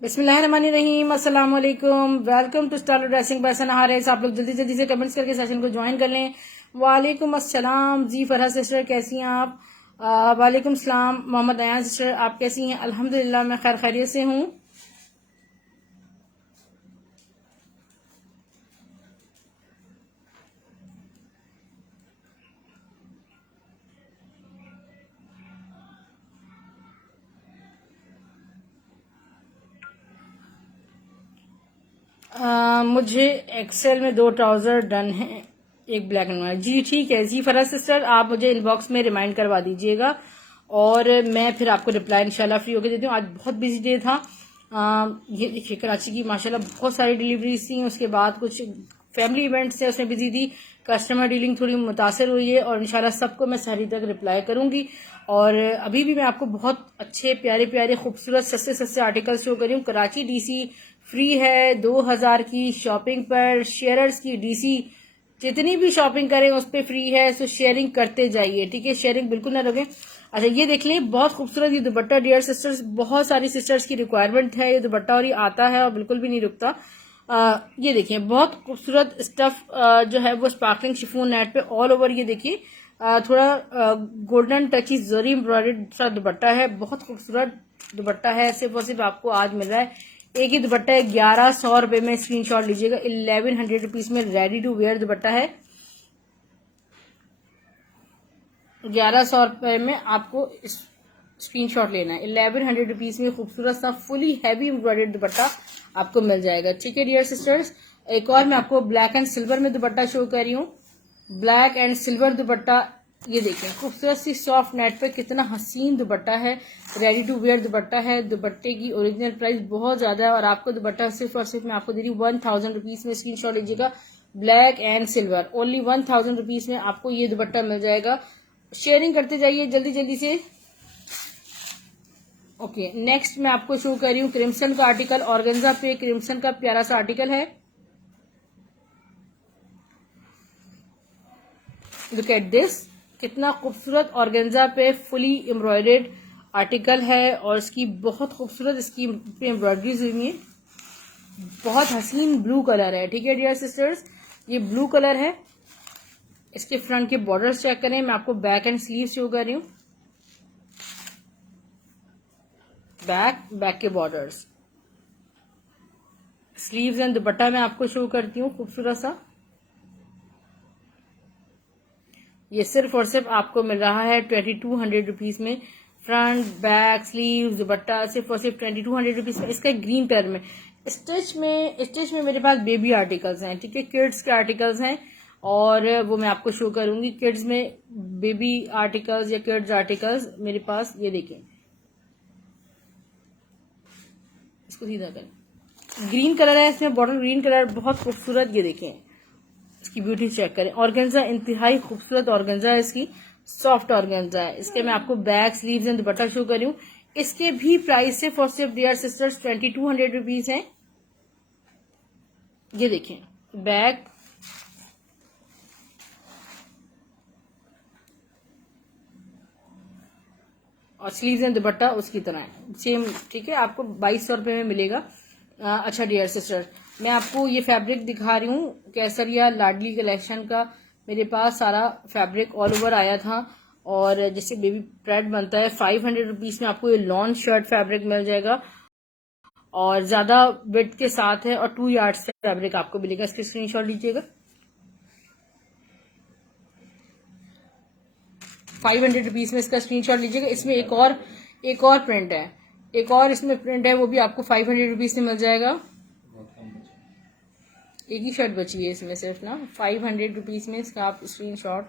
बिस्मिल्लाहिर्रहमानिर्रहीम, अस्सलाम वालेकुम। Welcome to style dressing by Sana Haris. आप लोग जल्दी जल्दी से कमेंट्स करके सेशन को ज्वाइन कर लें। वालेकुम अस्सलाम जी फरहा सिस्टर, कैसी हैं आप? वालेकुम सलाम मोहम्मद अयान सिस्टर, आप कैसी हैं? अल्हम्दुलिल्लाह मैं खैर खैरियत से हूँ। मुझे एक्सेल में 2 ट्राउजर डन है, एक ब्लैक एंड व्हाइट। जी ठीक है जी फरहा सिस्टर, आप मुझे इनबॉक्स में रिमाइंड करवा दीजिएगा और मैं फिर आपको रिप्लाई इंशाल्लाह फ्री होकर देती हूँ। आज बहुत बिजी डे था। ये देखिए कराची की माशाल्लाह बहुत सारी डिलीवरीज थी, उसके बाद कुछ फैमिली इवेंट्स थे उसमें बिजी थी। कस्टमर डीलिंग थोड़ी मुतासर हुई है और इंशाल्लाह सबको मैं सहरी तक रिप्लाई करूंगी। और अभी भी मैं आपको बहुत अच्छे प्यारे प्यारे खूबसूरत सस्ते सस्ते आर्टिकल्स शो कर रही हूँ। कराची डीसी फ्री है 2000 की शॉपिंग पर। शेयरर्स की डीसी जितनी भी शॉपिंग करें उस पर फ्री है, सो शेयरिंग करते जाइए, ठीक है? शेयरिंग बिल्कुल ना रोकें। अच्छा ये देख लें, बहुत खूबसूरत ये दुपट्टा डियर सिस्टर्स, बहुत सारी सिस्टर्स की रिक्वायरमेंट है ये दुपट्टा और ये आता है और बिल्कुल भी नहीं रुकता। ये देखिए बहुत खूबसूरत स्टफ जो है वो स्पार्कलिंग शिफॉन नेट पे ऑल ओवर। ये देखिए थोड़ा गोल्डन टची जरी एम्ब्रॉयडर्ड सा दुपट्टा है, बहुत खूबसूरत दुपट्टा है। सिर्फ और सिर्फ आपको आज मिल रहा है एक ही दुपट्टा है 1100 रुपए में। स्क्रीनशॉट लीजिएगा, 1100 रुपीज में रेडी टू वेयर दुपट्टा है। 1100 रुपए में आपको स्क्रीनशॉट लेना है। 1100 रुपीज में खूबसूरत सा फुली हैवी एम्ब्रॉयडर्ड दुपट्टा आपको मिल जाएगा, ठीक है डियर सिस्टर्स। एक और मैं आपको ब्लैक एंड सिल्वर में दुपट्टा शो कर रही हूँ। ब्लैक एंड सिल्वर दुपट्टा, ये देखें खूबसूरत सी सॉफ्ट नेट पे कितना हसीन दुपट्टा है, रेडी टू वेयर दुपट्टा है। दुपट्टे की ओरिजिनल प्राइस बहुत ज्यादा है और आपको दुपट्टा सिर्फ और सिर्फ मैं आपको दे रही हूँ 1000 रुपीज में। स्क्रीनशॉट लीजिएगा, black and silver only 1000 rupees में आपको ये दुपट्टा मिल जाएगा। शेयरिंग करते जाइए जल्दी जल्दी से। ओके नेक्स्ट मैं आपको शो कर रही हूँ क्रिम्सन का आर्टिकल। ऑर्गेन्जा पे क्रिम्सन का प्यारा सा आर्टिकल है, लुक एट दिस, कितना खूबसूरत ऑर्गेन्जा पे फुली एम्ब्रॉयडर्ड आर्टिकल है और इसकी बहुत खूबसूरत इसकी पे एम्ब्रॉयडरीज हुई है। बहुत हसीन ब्लू कलर है, ठीक है डियर सिस्टर्स, ये ब्लू कलर है। इसके फ्रंट के बॉर्डर्स चेक करें, मैं आपको बैक एंड स्लीव शो कर रही हूँ। बैक के बॉर्डर्स, स्लीव्स एंड दुपट्टा मैं आपको शो करती हूँ खूबसूरत सा। ये सिर्फ और सिर्फ आपको मिल रहा है 2200 रुपीज में। फ्रंट बैक स्लीव दुपट्टा सिर्फ और सिर्फ 2200 रुपीज में। इसका ग्रीन कलर में स्टिच में मेरे पास बेबी आर्टिकल्स हैं, ठीक है? किड्स के आर्टिकल्स हैं और वो मैं आपको शो करूंगी। किड्स में बेबी आर्टिकल्स या किड्स आर्टिकल्स मेरे पास, ये देखें, इसको सीधा करें, ग्रीन कलर है इसमें, बॉर्डर ग्रीन कलर, बहुत खूबसूरत। ये देखें इसकी ब्यूटी चेक करें। ऑर्गेन्जा इंतहाई खूबसूरत ऑर्गेन्जा है, इसकी सॉफ्ट ऑर्गेन्जा है। इसके मैं आपको back sleeves and dupatta show कर रही हूँ। इसके भी प्राइस सिर्फ और सिर्फ डियर सिस्टर्स 2200 रुपीज है। ये देखें बैक और स्लीव्स एंड दुपट्टा उसकी तरह है सेम, ठीक है? आपको 2200 रुपए में मिलेगा। अच्छा डियर सिस्टर, मैं आपको ये फैब्रिक दिखा रही हूँ केसरिया लाडली कलेक्शन का। मेरे पास सारा फैब्रिक ऑल ओवर आया था और जैसे बेबी पैड बनता है 500 रुपीज में आपको ये लॉन शर्ट फैब्रिक मिल जाएगा और ज्यादा विड्थ के साथ है और 2 यार्ड्स फैब्रिक आपको मिलेगा। इसके स्क्रीनशॉट लीजिएगा। 500 रुपीज में इसका स्क्रीनशॉट लीजिएगा। इसमें एक और प्रिंट है, एक और इसमें प्रिंट है, वो भी आपको 500 रुपीज में मिल जाएगा। एक ही शर्ट बची है इसमें सिर्फ ना। 500 रुपीज में इसका आप स्क्रीनशॉट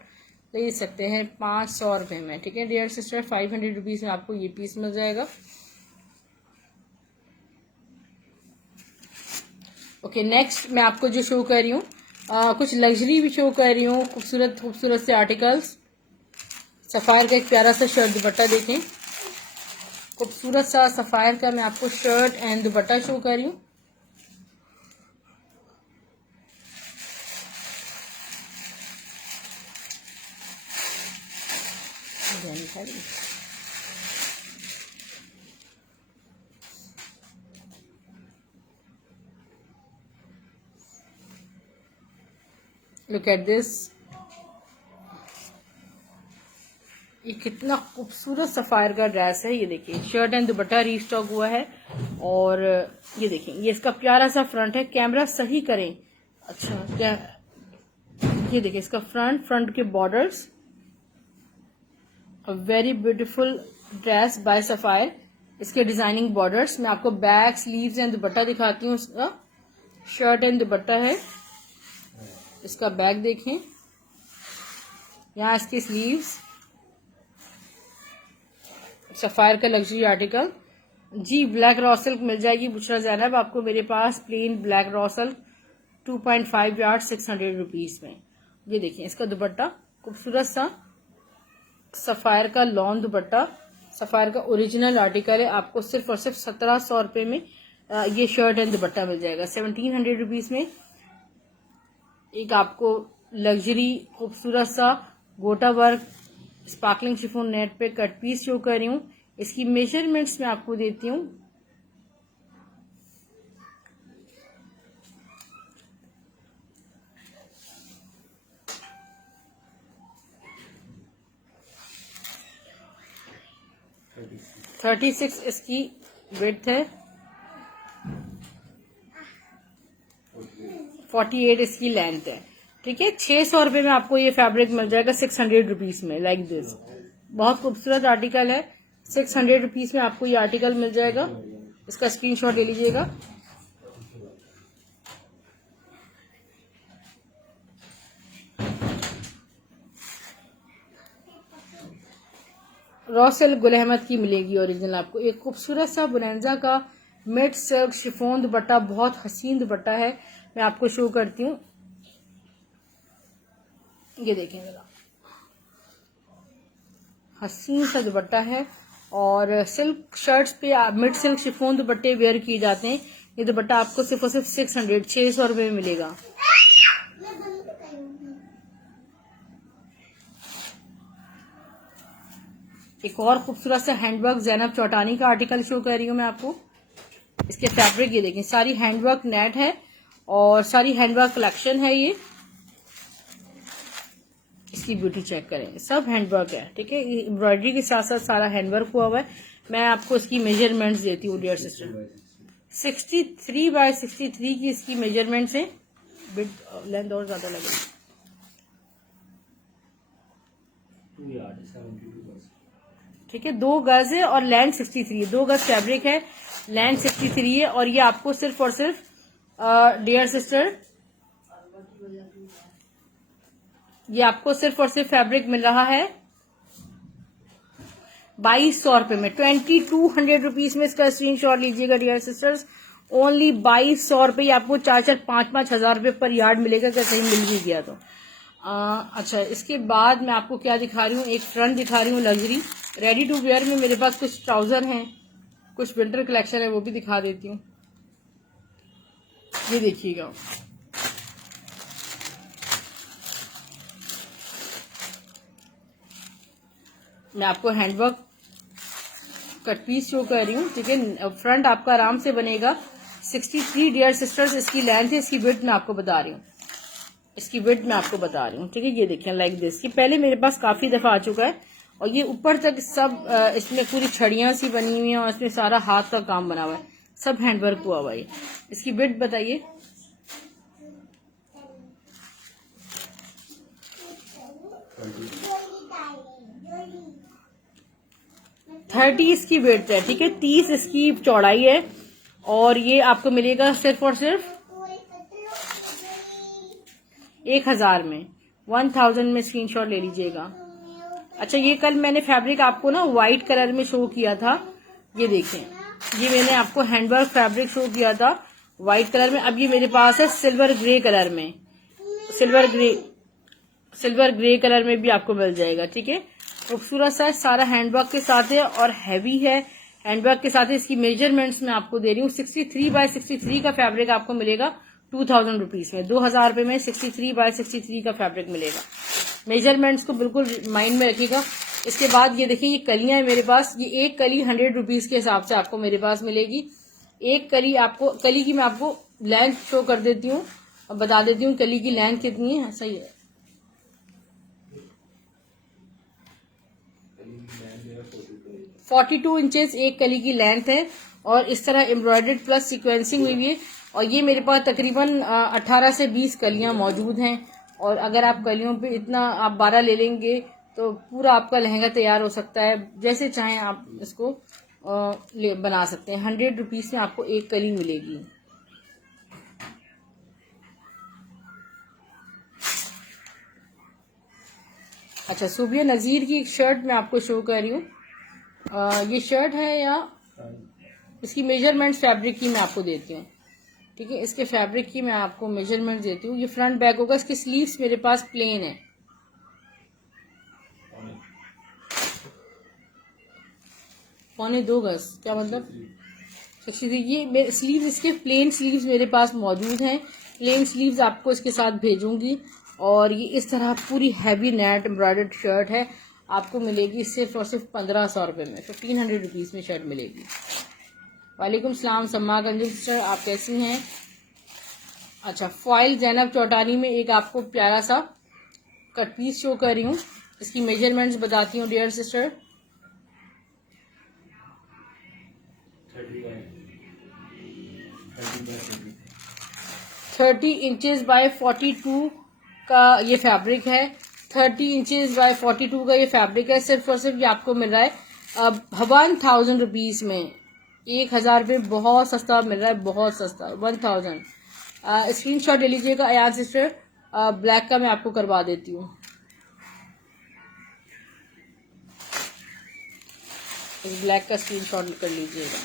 ले सकते हैं 500 रुपए में, ठीक है डियर सिस्टर? 500 रुपीज में आपको ये पीस मिल जाएगा। ओके नेक्स्ट मैं आपको जो शो कर रही हूँ कुछ लग्जरी भी शो कर रही हूँ, खूबसूरत खूबसूरत से आर्टिकल्स। सफायर का एक प्यारा सा शर्ट दुपट्टा देखें, खूबसूरत सा सफायर का मैं आपको शर्ट एंड दुपट्टा शो कर रही हूँ। लुक एट दिस, ये कितना खूबसूरत सफायर का ड्रेस है। ये देखिए शर्ट एंड दुपट्टा रीस्टॉक हुआ है। और ये देखिए ये इसका प्यारा सा फ्रंट है। कैमरा सही करें। अच्छा क्या, ये देखिए इसका फ्रंट के borders, very beautiful dress by Sapphire. इसके डिजाइनिंग बॉर्डर्स, मैं आपको बैक स्लीव्स एंड दुपट्टा दिखाती हूँ। इसका शर्ट एंड दुपट्टा है। इसका बैक देखें, यहाँ इसकी स्लीव्स, सफायर का लग्जरी आर्टिकल जी। ब्लैक रॉ सिल्क मिल जाएगी बुशरा ज़ैनब आपको मेरे पास, plain black raw silk 2.5 yard 600 rupees में। ये देखिए इसका दुपट्टा खूबसूरत सा सफायर का लॉन दुपट्टा, सफायर का ओरिजिनल आर्टिकल है। आपको सिर्फ और सिर्फ 1700 रुपये में ये शर्ट एंड दुपट्टा मिल जाएगा। 1700 रुपीज में एक आपको लग्जरी खूबसूरत सा गोटा वर्क स्पार्कलिंग शिफॉन नेट पे कट पीस शो कर रही हूँ। इसकी मेजरमेंट्स मैं आपको देती हूँ। थर्टी 36 इसकी विड्थ है, 48 इसकी लेंथ है। ठीक है, 600 रुपये में आपको ये फैब्रिक मिल जाएगा 600 रुपीज में, लाइक दिस। बहुत खूबसूरत आर्टिकल है। 600 रुपीज में आपको ये आर्टिकल मिल जाएगा। इसका स्क्रीनशॉट ले लीजिएगा। रॉ सिल्क गुल अहमद की मिलेगी ओरिजिनल आपको। एक खूबसूरत सा बुनैंजा का मिड सिल्क शिफॉन दुपट्टा, बहुत हसीन दुपट्टा है। मैं आपको शो करती हूँ। ये देखें जरा, हसीन सा दुपट्टा है। और सिल्क शर्ट्स पे मिड सिल्क शिफॉन दुपट्टे वेयर किए जाते हैं। ये दुपट्टा आपको सिर्फ और सिर्फ 600 रुपये में मिलेगा। एक और खूबसूरत सा हैंडवर्क ज़ैनब चौटानी का आर्टिकल शो कर रही हूँ मैं आपको। इसके फैब्रिक ये देखें, सारी हैंडवर्क नेट है और सारी हैंडवर्क कलेक्शन है। ये इसकी ब्यूटी चेक करें, सब हैंडवर्क है। ठीक है, एम्ब्रॉयडरी के साथ साथ सारा हैंडवर्क हुआ हुआ है। मैं आपको इसकी मेजरमेंट्स देती हूँ डियर सिस्टर। 63 बाय 63 की इसकी मेजरमेंट्स है। लेंथ और ज्यादा लगेगी। ठीक है, 2 गज है और लेंथ 63 है। 2 गज फैब्रिक है, लेंथ 63 है। और ये आपको सिर्फ और सिर्फ डियर सिस्टर, ये आपको सिर्फ और सिर्फ फैब्रिक मिल रहा है 2200 रुपये में। 2200 रुपीज में इसका स्क्रीनशॉट लीजिएगा डियर सिस्टर्स। ओनली 2200 रुपये। आपको 4-4, 5-5 हजार रुपये पर यार्ड मिलेगा, अगर कहीं मिल भी गया तो। अच्छा, इसके बाद मैं आपको क्या दिखा रही हूँ, एक फ्रंट दिखा रही हूँ लग्जरी रेडी टू वेयर में। मेरे पास कुछ ट्राउजर हैं, कुछ विंटर कलेक्शन है, वो भी दिखा देती हूँ। ये देखिएगा, मैं आपको हैंडवर्क कट पीस शो कर रही हूँ। ठीक है, फ्रंट आपका आराम से बनेगा। 63 डियर सिस्टर्स इसकी लेंथ है। इसकी विड्थ मैं आपको बता रही हूँ, इसकी विड्थ मैं आपको बता रही हूँ। ठीक है, ये देखिए लाइक दिस। ये पहले मेरे पास काफी दफा आ चुका है। और ये ऊपर तक सब इसमें पूरी छड़ियां सी बनी हुई हैं और इसमें सारा हाथ का काम बना हुआ है, सब हैंडवर्क हुआ हुआ है। इसकी विड्थ बताइए। थर्टी इसकी विड्थ है। ठीक है, 30 इसकी चौड़ाई है। और ये आपको मिलेगा सिर्फ और सिर्फ 1000 में। 1000 में स्क्रीनशॉट ले लीजिएगा। अच्छा, ये कल मैंने फैब्रिक आपको ना व्हाइट कलर में शो किया था। ये देखें, ये मैंने आपको हैंडवर्क फैब्रिक शो किया था व्हाइट कलर में। अब ये मेरे पास है सिल्वर ग्रे कलर में। सिल्वर ग्रे कलर में भी आपको मिल जाएगा। ठीक है, खूबसूरत सा सारा हैंडवर्क के साथ है और हैवी है हैंडवर्क के साथ है। इसकी मेजरमेंट्स मैं आपको दे रही हूँ। 63 बाय 63 का फैब्रिक आपको मिलेगा 2000 रुपीज में। 2000 रुपये में 63 बाय 63 का फैब्रिक मिलेगा। मेजरमेंट्स को बिल्कुल माइंड में रखिएगा। इसके बाद ये देखिए, ये कलियां है मेरे पास। ये एक कली 100 रुपीज के हिसाब से आपको मेरे पास मिलेगी। एक कली की मैं आपको लेंथ शो कर देती हूँ। अब बता देती हूँ कली की लेंथ कितनी है। सही है, 42 इंचेस एक कली की लेंथ है और इस तरह एम्ब्रॉयडर्ड प्लस सीक्वेंसिंग हुई है। और ये मेरे पास तकरीबन 18 से 20 कलियां मौजूद हैं। और अगर आप कलियों पे इतना आप 12 ले लेंगे तो पूरा आपका लहंगा तैयार हो सकता है। जैसे चाहें आप इसको बना सकते हैं। 100 रुपीज में आपको एक कली मिलेगी। अच्छा, सूबिया नज़ीर की एक शर्ट मैं आपको शो कर रही हूँ। ये शर्ट है या इसकी मेजरमेंट फैब्रिक की मैं आपको देती हूँ। ठीक है, इसके फैब्रिक की मैं आपको मेजरमेंट देती हूँ। ये फ्रंट बैक होगा। इसके स्लीव्स मेरे पास प्लेन है। पौने 2 गज क्या मतलब? ये स्लीव इसके प्लेन स्लीव्स मेरे पास मौजूद हैं। प्लेन स्लीव्स आपको इसके साथ भेजूंगी। और ये इस तरह पूरी हैवी नेट एम्ब्रॉयडर्ड शर्ट है। आपको मिलेगी सिर्फ और सिर्फ 1500 रुपये में, 1500 रुपीज़ में शर्ट मिलेगी। वालेकुम सलाम सम्मा कंजुम सिस्टर, आप कैसी हैं? अच्छा, फॉइल जैनब चौटानी में एक आपको प्यारा सा कट पीस शो कर रही हूँ। इसकी मेजरमेंट्स बताती हूँ डियर सिस्टर। 30 इंचेस बाय 42 का ये फैब्रिक है। 30 इंचेस बाय 42 का ये फैब्रिक है। सिर्फ और सिर्फ ये आपको मिल रहा है 1000 रुपीज में। 1000 रुपये बहुत सस्ता मिल रहा है, बहुत सस्ता। 1000 स्क्रीन शॉट ले लीजिएगा अयान सिस्टर। ब्लैक का मैं आपको करवा देती हूँ। इस ब्लैक का स्क्रीन शॉट कर लीजिएगा।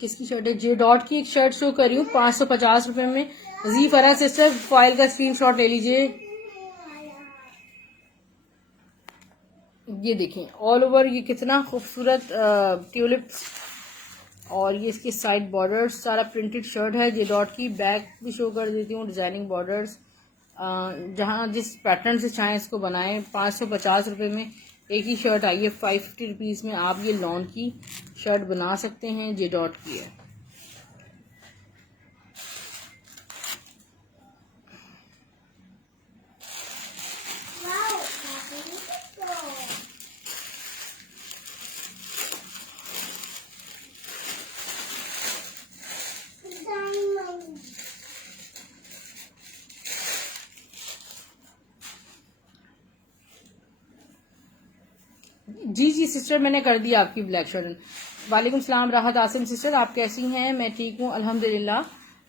किसकी शर्ट है? जे डॉट की एक शर्ट शो कर रही हूँ 550 रुपए में। जी फरा सिस्टर फॉइल का स्क्रीन शॉट ले लीजिए। ये देखें ऑल ओवर ये कितना खूबसूरत ट्यूलिप्स। और ये इसकी साइड बॉर्डर्स सारा प्रिंटेड शर्ट है जे डॉट की। बैक भी शो कर देती हूँ, डिजाइनिंग बॉर्डर्स। जहाँ जिस पैटर्न से चाहें इसको बनाएं। 550 रुपये में एक ही शर्ट आई है। 550 रुपीज़ में आप ये लॉन की शर्ट बना सकते हैं। जे डॉट की है। जी जी सिस्टर, मैंने कर दी आपकी ब्लैक शर्ट। वालेकुम सलाम राहत आसिम सिस्टर, आप कैसी हैं? मैं ठीक हूँ अल्हम्दुलिल्लाह,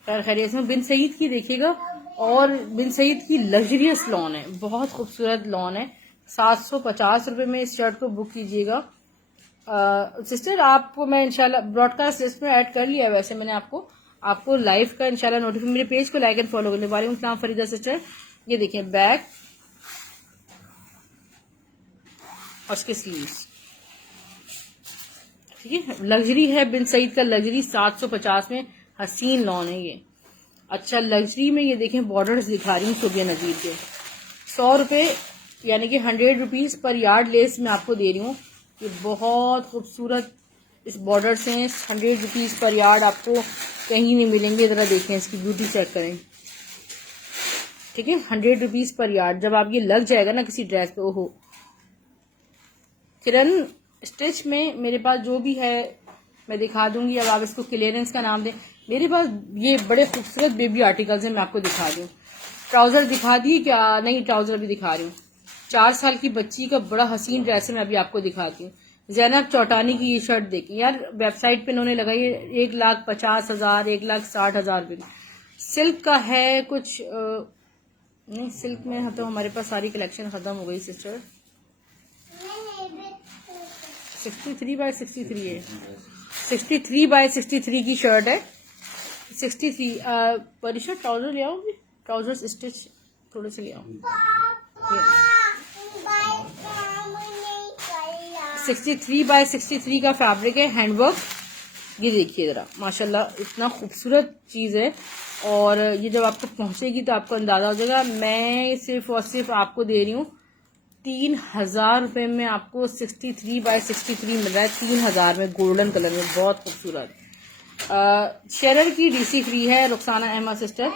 खैर खैरियत में। बिन सईद की देखिएगा। और बिन सईद की लग्जरियस लॉन है, बहुत खूबसूरत लॉन है। 750 रुपये में इस शर्ट को बुक कीजिएगा। सिस्टर आपको मैं इंशाल्लाह ब्रॉडकास्ट लिस्ट में ऐड कर लिया। वैसे मैंने आपको लाइव का इंशाल्लाह नोटिफिकेशन, मेरे पेज को लाइक एंड फॉलो करने। वालेकुम सलाम फरीदा सिस्टर। ये देखिए बैक और इसके स्लीव्स। ठीक है, लग्जरी है। बिन सईद का लग्जरी 750 में हसीन लॉन है ये। अच्छा, लग्जरी में ये देखें बॉर्डर्स दिखा रही हूँ सूबिया नज़ीर के। 100 रुपये यानी कि 100 रुपीज़ पर यार्ड लेस में आपको दे रही हूँ। ये बहुत खूबसूरत इस बॉर्डर से 100 रुपीज़ पर यार्ड आपको कहीं नहीं मिलेंगे। ज़रा देखें, इसकी ब्यूटी चेक करें। ठीक है, 100 रुपीज़ पर यार्ड। जब आप ये लग जाएगा ना किसी ड्रेस पे, ओहो। किरण स्टिच में मेरे पास जो भी है मैं दिखा दूंगी। अब आप इसको क्लियरेंस का नाम दें। मेरे पास ये बड़े खूबसूरत बेबी आर्टिकल्स हैं, मैं आपको दिखा दूँ। ट्राउजर दिखा दिए क्या? नहीं, ट्राउजर अभी दिखा रही हूँ। 4 साल की बच्ची का बड़ा हसीन ड्रेस है, मैं अभी आपको दिखाती हूँ। जैनब चौटानी की ये शर्ट देखी यार, वेबसाइट पे इन्होंने लगाई है 1,50,000 1,60,000 रुपये। सिल्क का है कुछ नहीं, सिल्क में तो हमारे पास सारी कलेक्शन खत्म हो गई सिस्टर। 63 बाय 63 है। 63 बाय 63 की शर्ट है। 63 परिशा ट्राउजर ले आओगी? ट्राउजर स्टिच थोड़े से ले आओ। 63 बाय 63 का फैब्रिक है, हैंडवर्क। ये देखिए जरा, माशाल्लाह इतना खूबसूरत चीज है। और ये जब आपको पहुंचेगी तो आपको अंदाजा हो जाएगा। मैं सिर्फ और सिर्फ आपको दे रही हूँ 3,000 रुपये में आपको 63 बाय 63 मिल रहा है, 3,000 में, गोल्डन कलर में, बहुत खूबसूरत। शेरर की डीसी फ्री है रुखसाना अहमद सिस्टर।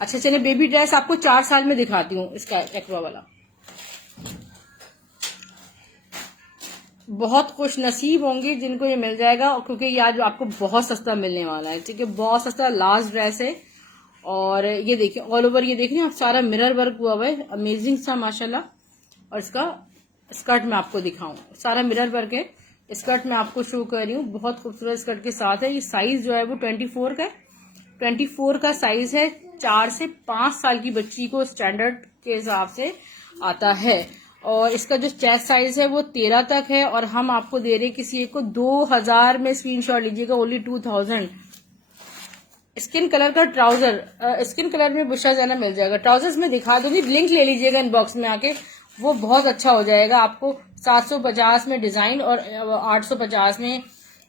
अच्छा चलिए, बेबी ड्रेस आपको 4 साल में दिखाती हूँ, इसका एक्वा वाला। बहुत खुश नसीब होंगे जिनको ये मिल जाएगा, क्योंकि ये आज आपको बहुत सस्ता मिलने वाला है, ठीक है, बहुत सस्ता। लास्ट ड्रेस है, और ये देखिए ऑल ओवर, ये देख रहे हैं आप, सारा मिरर वर्क हुआ हुआ है, अमेजिंग सा माशाल्लाह। और इसका स्कर्ट में आपको दिखाऊं, सारा मिरर वर्क है। स्कर्ट में आपको शो कर रही हूँ, बहुत खूबसूरत स्कर्ट के साथ है। ये साइज जो है वो 24 का है, 24 का साइज है। 4 से 5 साल की बच्ची को स्टैंडर्ड के हिसाब से आता है। और इसका जो चेस्ट साइज है वो 13 तक है, और हम आपको दे रहे हैं किसी एक को 2000 में, स्क्रीनशॉट लीजिएगा, ओनली 2000। स्किन कलर का ट्राउजर, स्किन कलर में बुशा जाना मिल जाएगा। ट्राउजर्स में दिखा दूंगी, लिंक ले लीजिएगा इनबॉक्स में आके, वो बहुत अच्छा हो जाएगा आपको। 750 में डिजाइन और 850 में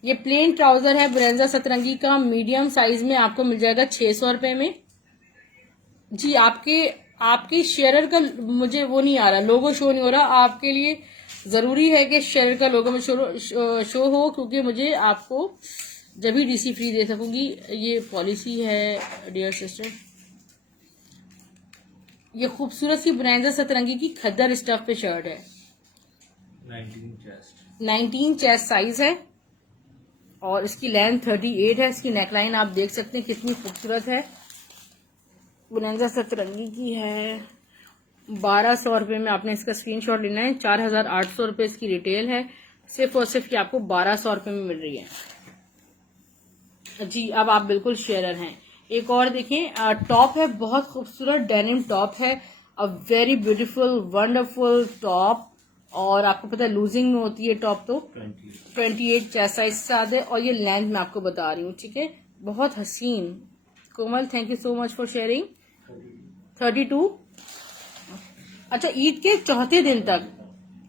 ये प्लेन ट्राउजर है, ब्रेंजा सतरंगी का, मीडियम साइज में आपको मिल जाएगा 600 रुपए में। जी आपकी शेयरर का मुझे वो नहीं आ रहा, लोगो शो नहीं हो रहा। आपके लिए जरूरी है कि शेयरर का लोगो में शो हो, क्योंकि मुझे आपको जब ही डीसी फ्री दे सकूंगी, ये पॉलिसी है डियर सिस्टर। ये खूबसूरत सी ब्रेंजा सतरंगी की खद्दर स्टफ पे शर्ट है, 19 चेस्ट साइज है, और इसकी लेंथ 38 है। इसकी नेकलाइन आप देख सकते हैं कितनी खूबसूरत है, ब्रेंजा सतरंगी की है। 1200 रुपये में आपने इसका स्क्रीनशॉट लेना है। 4,800 रुपये इसकी रिटेल है, सिर्फ और सिर्फ ये आपको 1200 रुपये में मिल रही है। जी अब आप बिल्कुल शेयरर हैं। एक और देखें, टॉप है, बहुत खूबसूरत डेनिम टॉप है, a very beautiful wonderful top. और आपको पता है लूजिंग में होती है टॉप, तो 28 चेस्ट साइज से साथ है, और ये लेंथ मैं आपको बता रही हूँ, ठीक है, बहुत हसीन। Komal thank you so much for sharing. 32। अच्छा, ईद के चौथे दिन तक,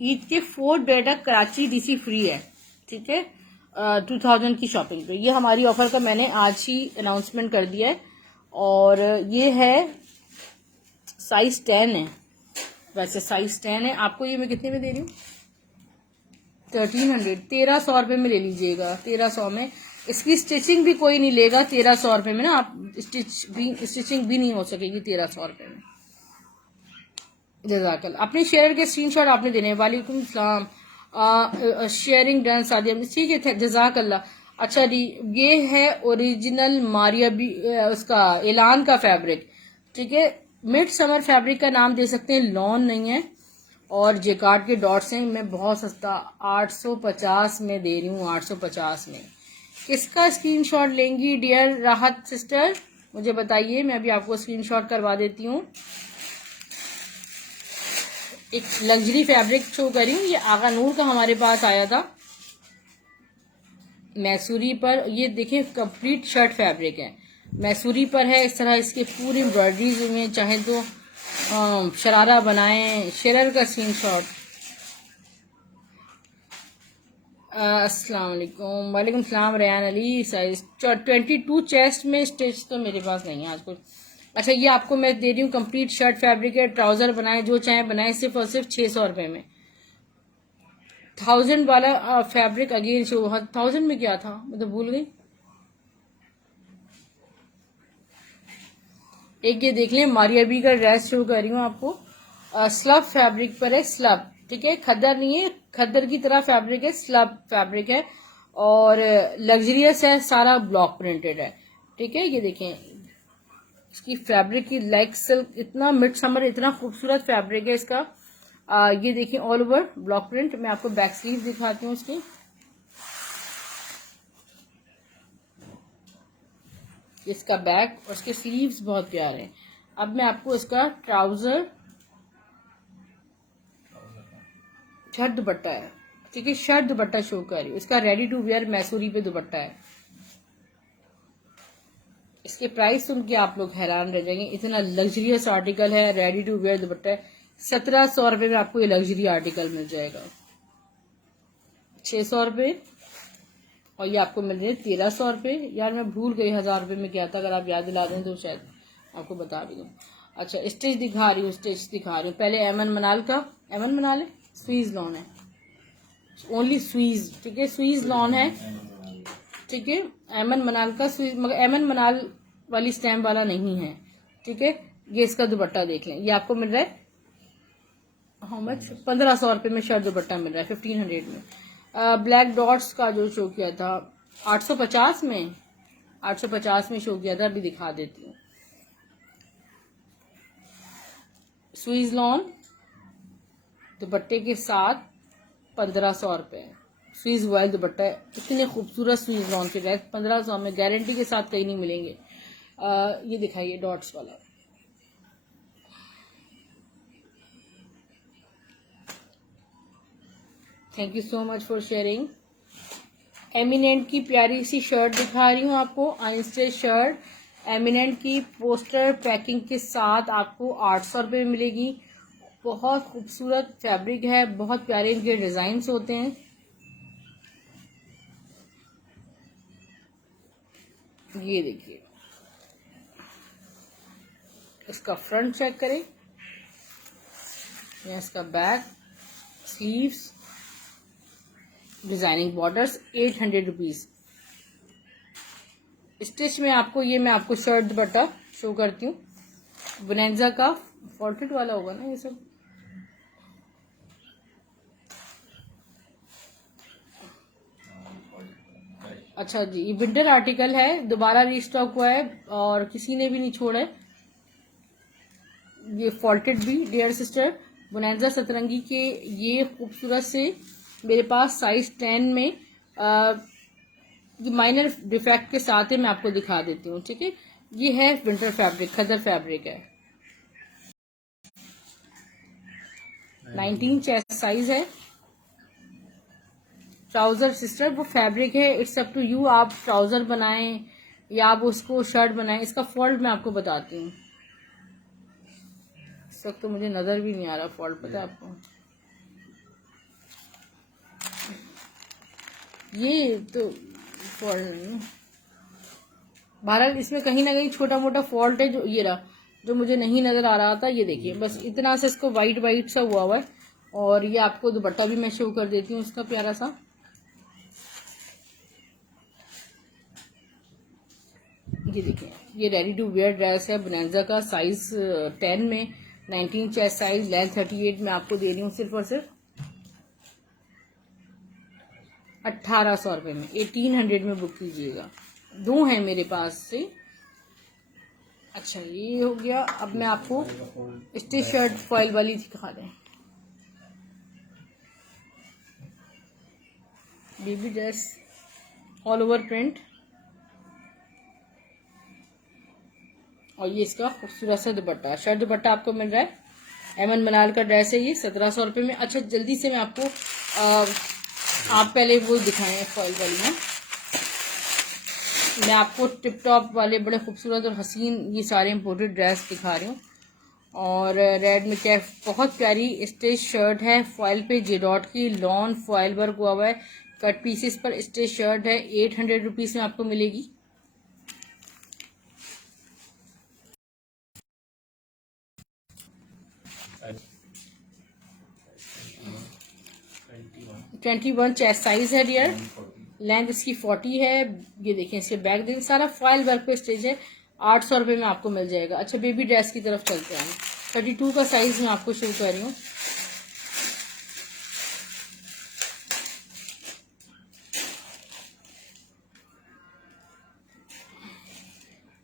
ईद के 4 डे तक कराची डीसी फ्री है, ठीक है, 2000 की शॉपिंग पे। ये हमारी ऑफर का मैंने आज ही अनाउंसमेंट कर दिया है। और ये है साइज 10 है, वैसे साइज 10 है। आपको ये मैं कितने में दे रही हूँ, 1300 रुपये में ले लीजिएगा। 1300 में इसकी स्टिचिंग भी कोई नहीं लेगा। 1300 रुपये में ना आप स्टिचिंग भी नहीं हो सकेगी 1300 रुपये में। जजाकल। अपने शेयर के स्क्रीनशॉट आपने देने। वालेकुम सलाम, शेयरिंग डन सादिया, ठीक है, जजाकल्ला। अच्छा जी, ये है ओरिजिनल मारिया भी उसका एलान का फैब्रिक, ठीक है, मिड समर फैब्रिक का नाम दे सकते हैं, लॉन नहीं है, और जेकार्ड के डॉट्स हैं। मैं बहुत सस्ता 850 में दे रही हूँ, 850 में। किसका स्क्रीनशॉट लेंगी डियर राहत सिस्टर, मुझे बताइए, मैं अभी आपको स्क्रीनशॉट करवा देती हूँ। एक लग्जरी फैब्रिक शो करी हूँ, ये आगा नूर का हमारे पास आया था मैसूरी पर। ये देखिए कंप्लीट शर्ट फैब्रिक है, मैसूरी पर है, इस तरह इसके पूरी एम्ब्रॉयडरीज हुई हैं, चाहे तो शरारा बनाएं। शेरर का स्क्रीनशॉट। अस्सलाम वालेकुम। वालेकुम सलाम रेहान अली। साइज 22 चेस्ट में, स्टिच तो मेरे पास नहीं है आज कुछ। अच्छा, ये आपको मैं दे रही हूँ कंप्लीट शर्ट फैब्रिक है, ट्राउजर बनाए जो चाहे बनाए, सिर्फ और सिर्फ 600 रुपये में। 1000 वाला फैब्रिक अगेन शो, 1000 में क्या था मैं तो भूल गई। एक ये देख लें, मारिया बी का ड्रेस शो कर रही हूँ आपको, स्लब फैब्रिक पर है, स्लब, ठीक है, खद्दर नहीं है, खद्दर की तरह फैब्रिक है, स्लब फैब्रिक है, और लग्जरियस है, सारा ब्लॉक प्रिंटेड है, ठीक है। ये देखें इसकी फैब्रिक की लाइक सिल्क, इतना मिड समर, इतना खूबसूरत फैब्रिक है इसका। ये देखिए ऑल ओवर ब्लॉक प्रिंट। मैं आपको बैक स्लीव दिखाती हूँ उसकी। इसका बैक और इसके स्लीव्स बहुत प्यारे हैं। अब मैं आपको इसका ट्राउजर, शर्ट दुपट्टा है, ठीक है, शर्ट दुपट्टा शो कर रही हूँ। इसका रेडी टू वेयर मैसूरी पे दुपट्टा है। इसके प्राइस सुन के आप लोग हैरान रह जाएंगे, इतना लग्जरियस आर्टिकल है, रेडी टू वेयर दुपट्टा है। 1700 रुपये में आपको ये लग्जरी आर्टिकल मिल जाएगा, 600 रुपये। और ये आपको मिल रहे हैं 1300 यार मैं भूल गई 1000 रुपये में क्या था, अगर आप याद दिला दें तो शायद आपको बता भी दूँ। अच्छा स्टिच दिखा रही हूँ, स्टिच दिखा रही हूँ। पहले एमन मनाल का, एमन मनाल है, स्वीज लॉन है, ओनली स्वीज, ठीक है, स्वीज लॉन है, ठीक है, एमन मनाल का स्वीज, मगर एमन मनाल वाली स्टैम्प वाला नहीं है, ठीक है। ये इसका दुपट्टा देख लें, ये आपको मिल रहा है हाउ मच, 1500 रुपये में शर्ट दुपट्टा मिल रहा है 1500 में। ब्लैक डॉट्स का जो शो किया था 850 में, 850 में शो किया था, अभी दिखा देती हूँ। स्वीज लॉन दुपट्टे के साथ 1500 रुपये, स्वीज वॉयल दुपट्टा है, इतने खूबसूरत स्वीज लॉन के ड्रेस 1500 में गारंटी के साथ कहीं नहीं मिलेंगे। ये दिखाइए डॉट्स वाला, thank you so much for sharing. Eminent की प्यारी सी शर्ट दिखा रही हूँ आपको, आइंस्टेड शर्ट एमिनेंट की पोस्टर पैकिंग के साथ आपको 800 रुपये में मिलेगी। बहुत खूबसूरत फैब्रिक है, बहुत प्यारे इनके डिजाइन्स होते हैं। ये देखिए इसका फ्रंट चेक करें, या इसका back, sleeves, designing borders, 800 rupees. Stitch में आपको ये मैं आपको शर्ट दुपट्टा शो करती हूँ, बोनेंजा का फॉल्टेड वाला होगा ना ये सब। अच्छा जी, ये विंटर आर्टिकल है, दोबारा रीस्टॉक हुआ है और किसी ने भी नहीं छोड़ा है। ये फॉल्टेड भी डियर सिस्टर, बोनेंजा सतरंगी के, ये खूबसूरत से मेरे पास साइज 10 में ये माइनर डिफेक्ट के साथ है, मैं आपको दिखा देती हूँ, ठीक है। ये है विंटर फैब्रिक, खदर फैब्रिक है, 19 चेस्ट साइज है। ट्राउजर सिस्टर वो फैब्रिक है, इट्स अप टू यू, आप ट्राउजर बनाएं या आप उसको शर्ट बनाएं। इसका फॉल्ट मैं आपको बताती हूँ, इस वक्त तो मुझे नजर भी नहीं आ रहा फॉल्ट, पता है आपको। ये तो फॉल्ट बहरहाल इसमें कहीं ना कहीं छोटा मोटा फॉल्ट है, जो ये रहा जो मुझे नहीं नजर आ रहा था। ये देखिए बस इतना से इसको वाइट वाइट सा हुआ है। और ये आपको दुपट्टा भी मैं शो कर देती हूँ इसका प्यारा सा, ये देखिए ये रेडी टू वेयर ड्रेस है बोनेंजा का, साइज 10 में, 19 चेस्ट साइज, लेंथ 38 में आपको दे रही हूँ सिर्फ और सिर्फ 1800 रुपये में। 1800 में बुक कीजिएगा, दो हैं मेरे पास से। अच्छा ये हो गया, अब मैं आपको स्टिच शर्ट फॉइल वाली दिखा दें, baby dress all over print, और ये इसका खूबसूरत सा दुपट्टा, शर्ट दुपट्टा आपको मिल रहा है। एमन मनाल का ड्रेस है ये 1700 रुपये में। अच्छा जल्दी से मैं आपको आप पहले वो दिखाएं फॉइल वाली में, मैं आपको टिप टॉप वाले बड़े खूबसूरत और हसीन ये सारे इम्पोर्टेड ड्रेस दिखा रही हूँ। और रेड में क्या बहुत प्यारी स्टिच शर्ट है, फॉइल पे जे डॉट की लॉन फॉइल वर्क हुआ हुआ है, कट पीसेस पर स्टिच शर्ट है, 800 रुपीज में आपको मिलेगी। ट्वेंटी 21 चेस्ट साइज है डियर, लेंथ इसकी 40 है। ये देखें इसके बैक देखें, सारा फॉइल वर्क पे स्टिच है, 800 रुपये में आपको मिल जाएगा। अच्छा बेबी ड्रेस की तरफ चलते हैं, 32 का साइज मैं आपको शो कर रही हूँ।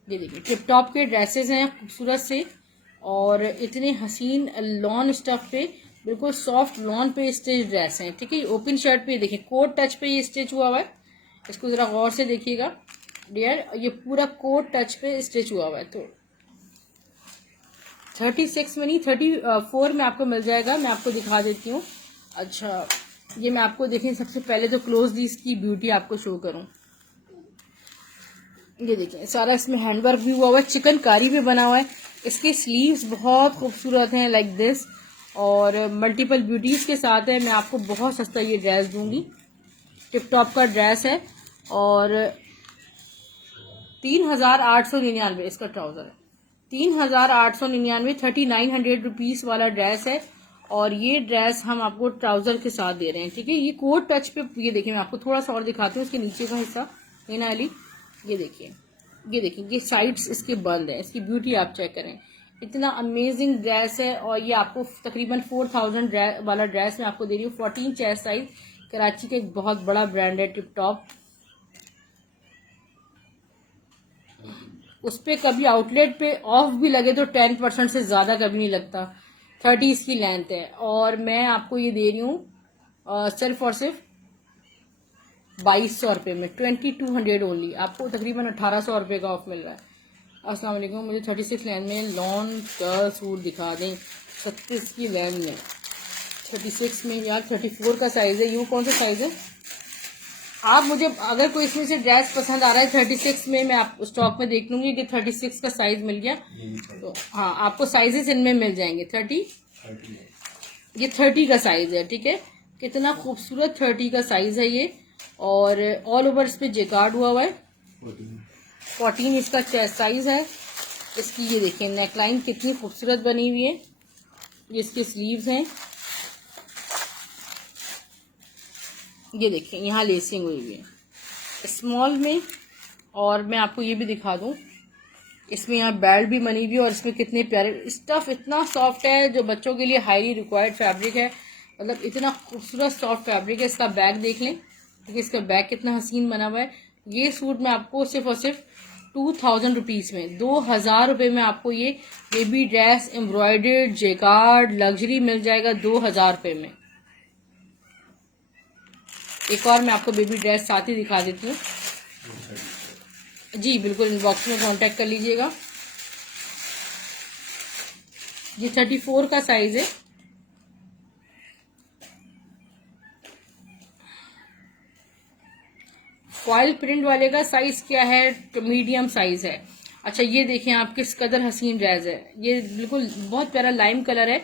ये देखिए टिप टॉप के ड्रेसेस हैं खूबसूरत से, और इतने हसीन लॉन स्टफ पे, बिल्कुल सॉफ्ट लॉन पे स्टिच ड्रेस हैं, ठीक है। ओपन शर्ट पे देखिए कोट टच पे ये स्टिच हुआ हुआ है, इसको जरा गौर से देखिएगा डियर, ये पूरा कोट टच पे स्टिच हुआ हुआ है। तो 36 में नहीं 34 में आपको मिल जाएगा, मैं आपको दिखा देती हूँ। अच्छा ये मैं आपको देखें सबसे पहले तो क्लोजली इसकी ब्यूटी आपको शो करूँ, ये देखिए सारा इसमें हैंडवर्क भी हुआ हुआ है, चिकनकारी भी बना हुआ है, इसके स्लीव्स बहुत खूबसूरत हैं लाइक दिस, और मल्टीपल ब्यूटीज के साथ है। मैं आपको बहुत सस्ता ये ड्रेस दूंगी, टिप टॉप का ड्रेस है, और 3,899 इसका ट्राउजर है। 3,899 3,900 रुपीज वाला ड्रेस है। और ये ड्रेस हम आपको ट्राउजर के साथ दे रहे हैं, ठीक है। ये कोट टच पे, ये देखिए मैं आपको थोड़ा सा और दिखाती हूँ। इसके नीचे का हिस्सा ये ना अली, ये देखिए, ये देखिए, ये साइड्स इसके बंद है। इसकी ब्यूटी आप चेक करें, इतना अमेजिंग ड्रेस है। और ये आपको तकरीबन 4,000 वाला ड्रेस मैं आपको दे रही हूँ। 14 चेस्ट साइज, कराची का एक बहुत बड़ा ब्रांड है टिप टॉप। उस पर कभी आउटलेट पे ऑफ भी लगे तो 10% से ज्यादा कभी नहीं लगता। 30 इसकी लेंथ है। और मैं आपको ये दे रही हूँ सिर्फ और सिर्फ 2200 रुपये में, 2200 ओनली। आपको तकरीबन 1800 रुपये का ऑफ मिल रहा है। अस्सलाम वालेकुम, मुझे 36 लेंथ में लॉन का सूट दिखा दें। 36 की लेंथ में, 36 में यार 34 का साइज है। यू कौन सा साइज है? आप मुझे अगर कोई इसमें से ड्रेस पसंद आ रहा है 36 में, मैं आप स्टॉक में देख लूंगी कि 36 का साइज मिल गया तो हाँ, आपको साइजेस इनमें मिल जाएंगे। 30 ये 30 का साइज है, ठीक है। कितना खूबसूरत 30 का साइज है ये। और ऑल ओवर इस पे जेकार्ड हुआ है। 14 इसका चेस्ट साइज है। इसकी ये देखिए नेकलाइन कितनी खूबसूरत बनी हुई है। ये इसके स्लीव्स हैं, ये देखिए यहाँ लेसिंग हुई हुई है स्मॉल में। और मैं आपको ये भी दिखा दूं, इसमें यहाँ बेल्ट भी बनी हुई है। और इसमें कितने प्यारे स्टफ, इतना सॉफ्ट है, जो बच्चों के लिए हाईली रिक्वायर्ड फैब्रिक है। मतलब इतना खूबसूरत सॉफ्ट फैब्रिक है। इसका बैग देख लें, देखिए इसका बैग कितना हसीन बना हुआ है। ये सूट मैं आपको सिर्फ और सिर्फ 2000 रुपीज में, 2000 रुपये में आपको ये baby dress embroidered jacquard luxury मिल जाएगा 2000 रुपये में। एक और मैं आपको बेबी ड्रेस साथ ही दिखा देती हूँ। जी बिल्कुल, इनबॉक्स में कांटेक्ट कर लीजिएगा। ये 34 का साइज है। फॉइल प्रिंट वाले का साइज क्या है? मीडियम साइज है। अच्छा ये देखें आप किस कदर हसीन ड्रेस है। ये बिल्कुल बहुत प्यारा लाइम कलर है।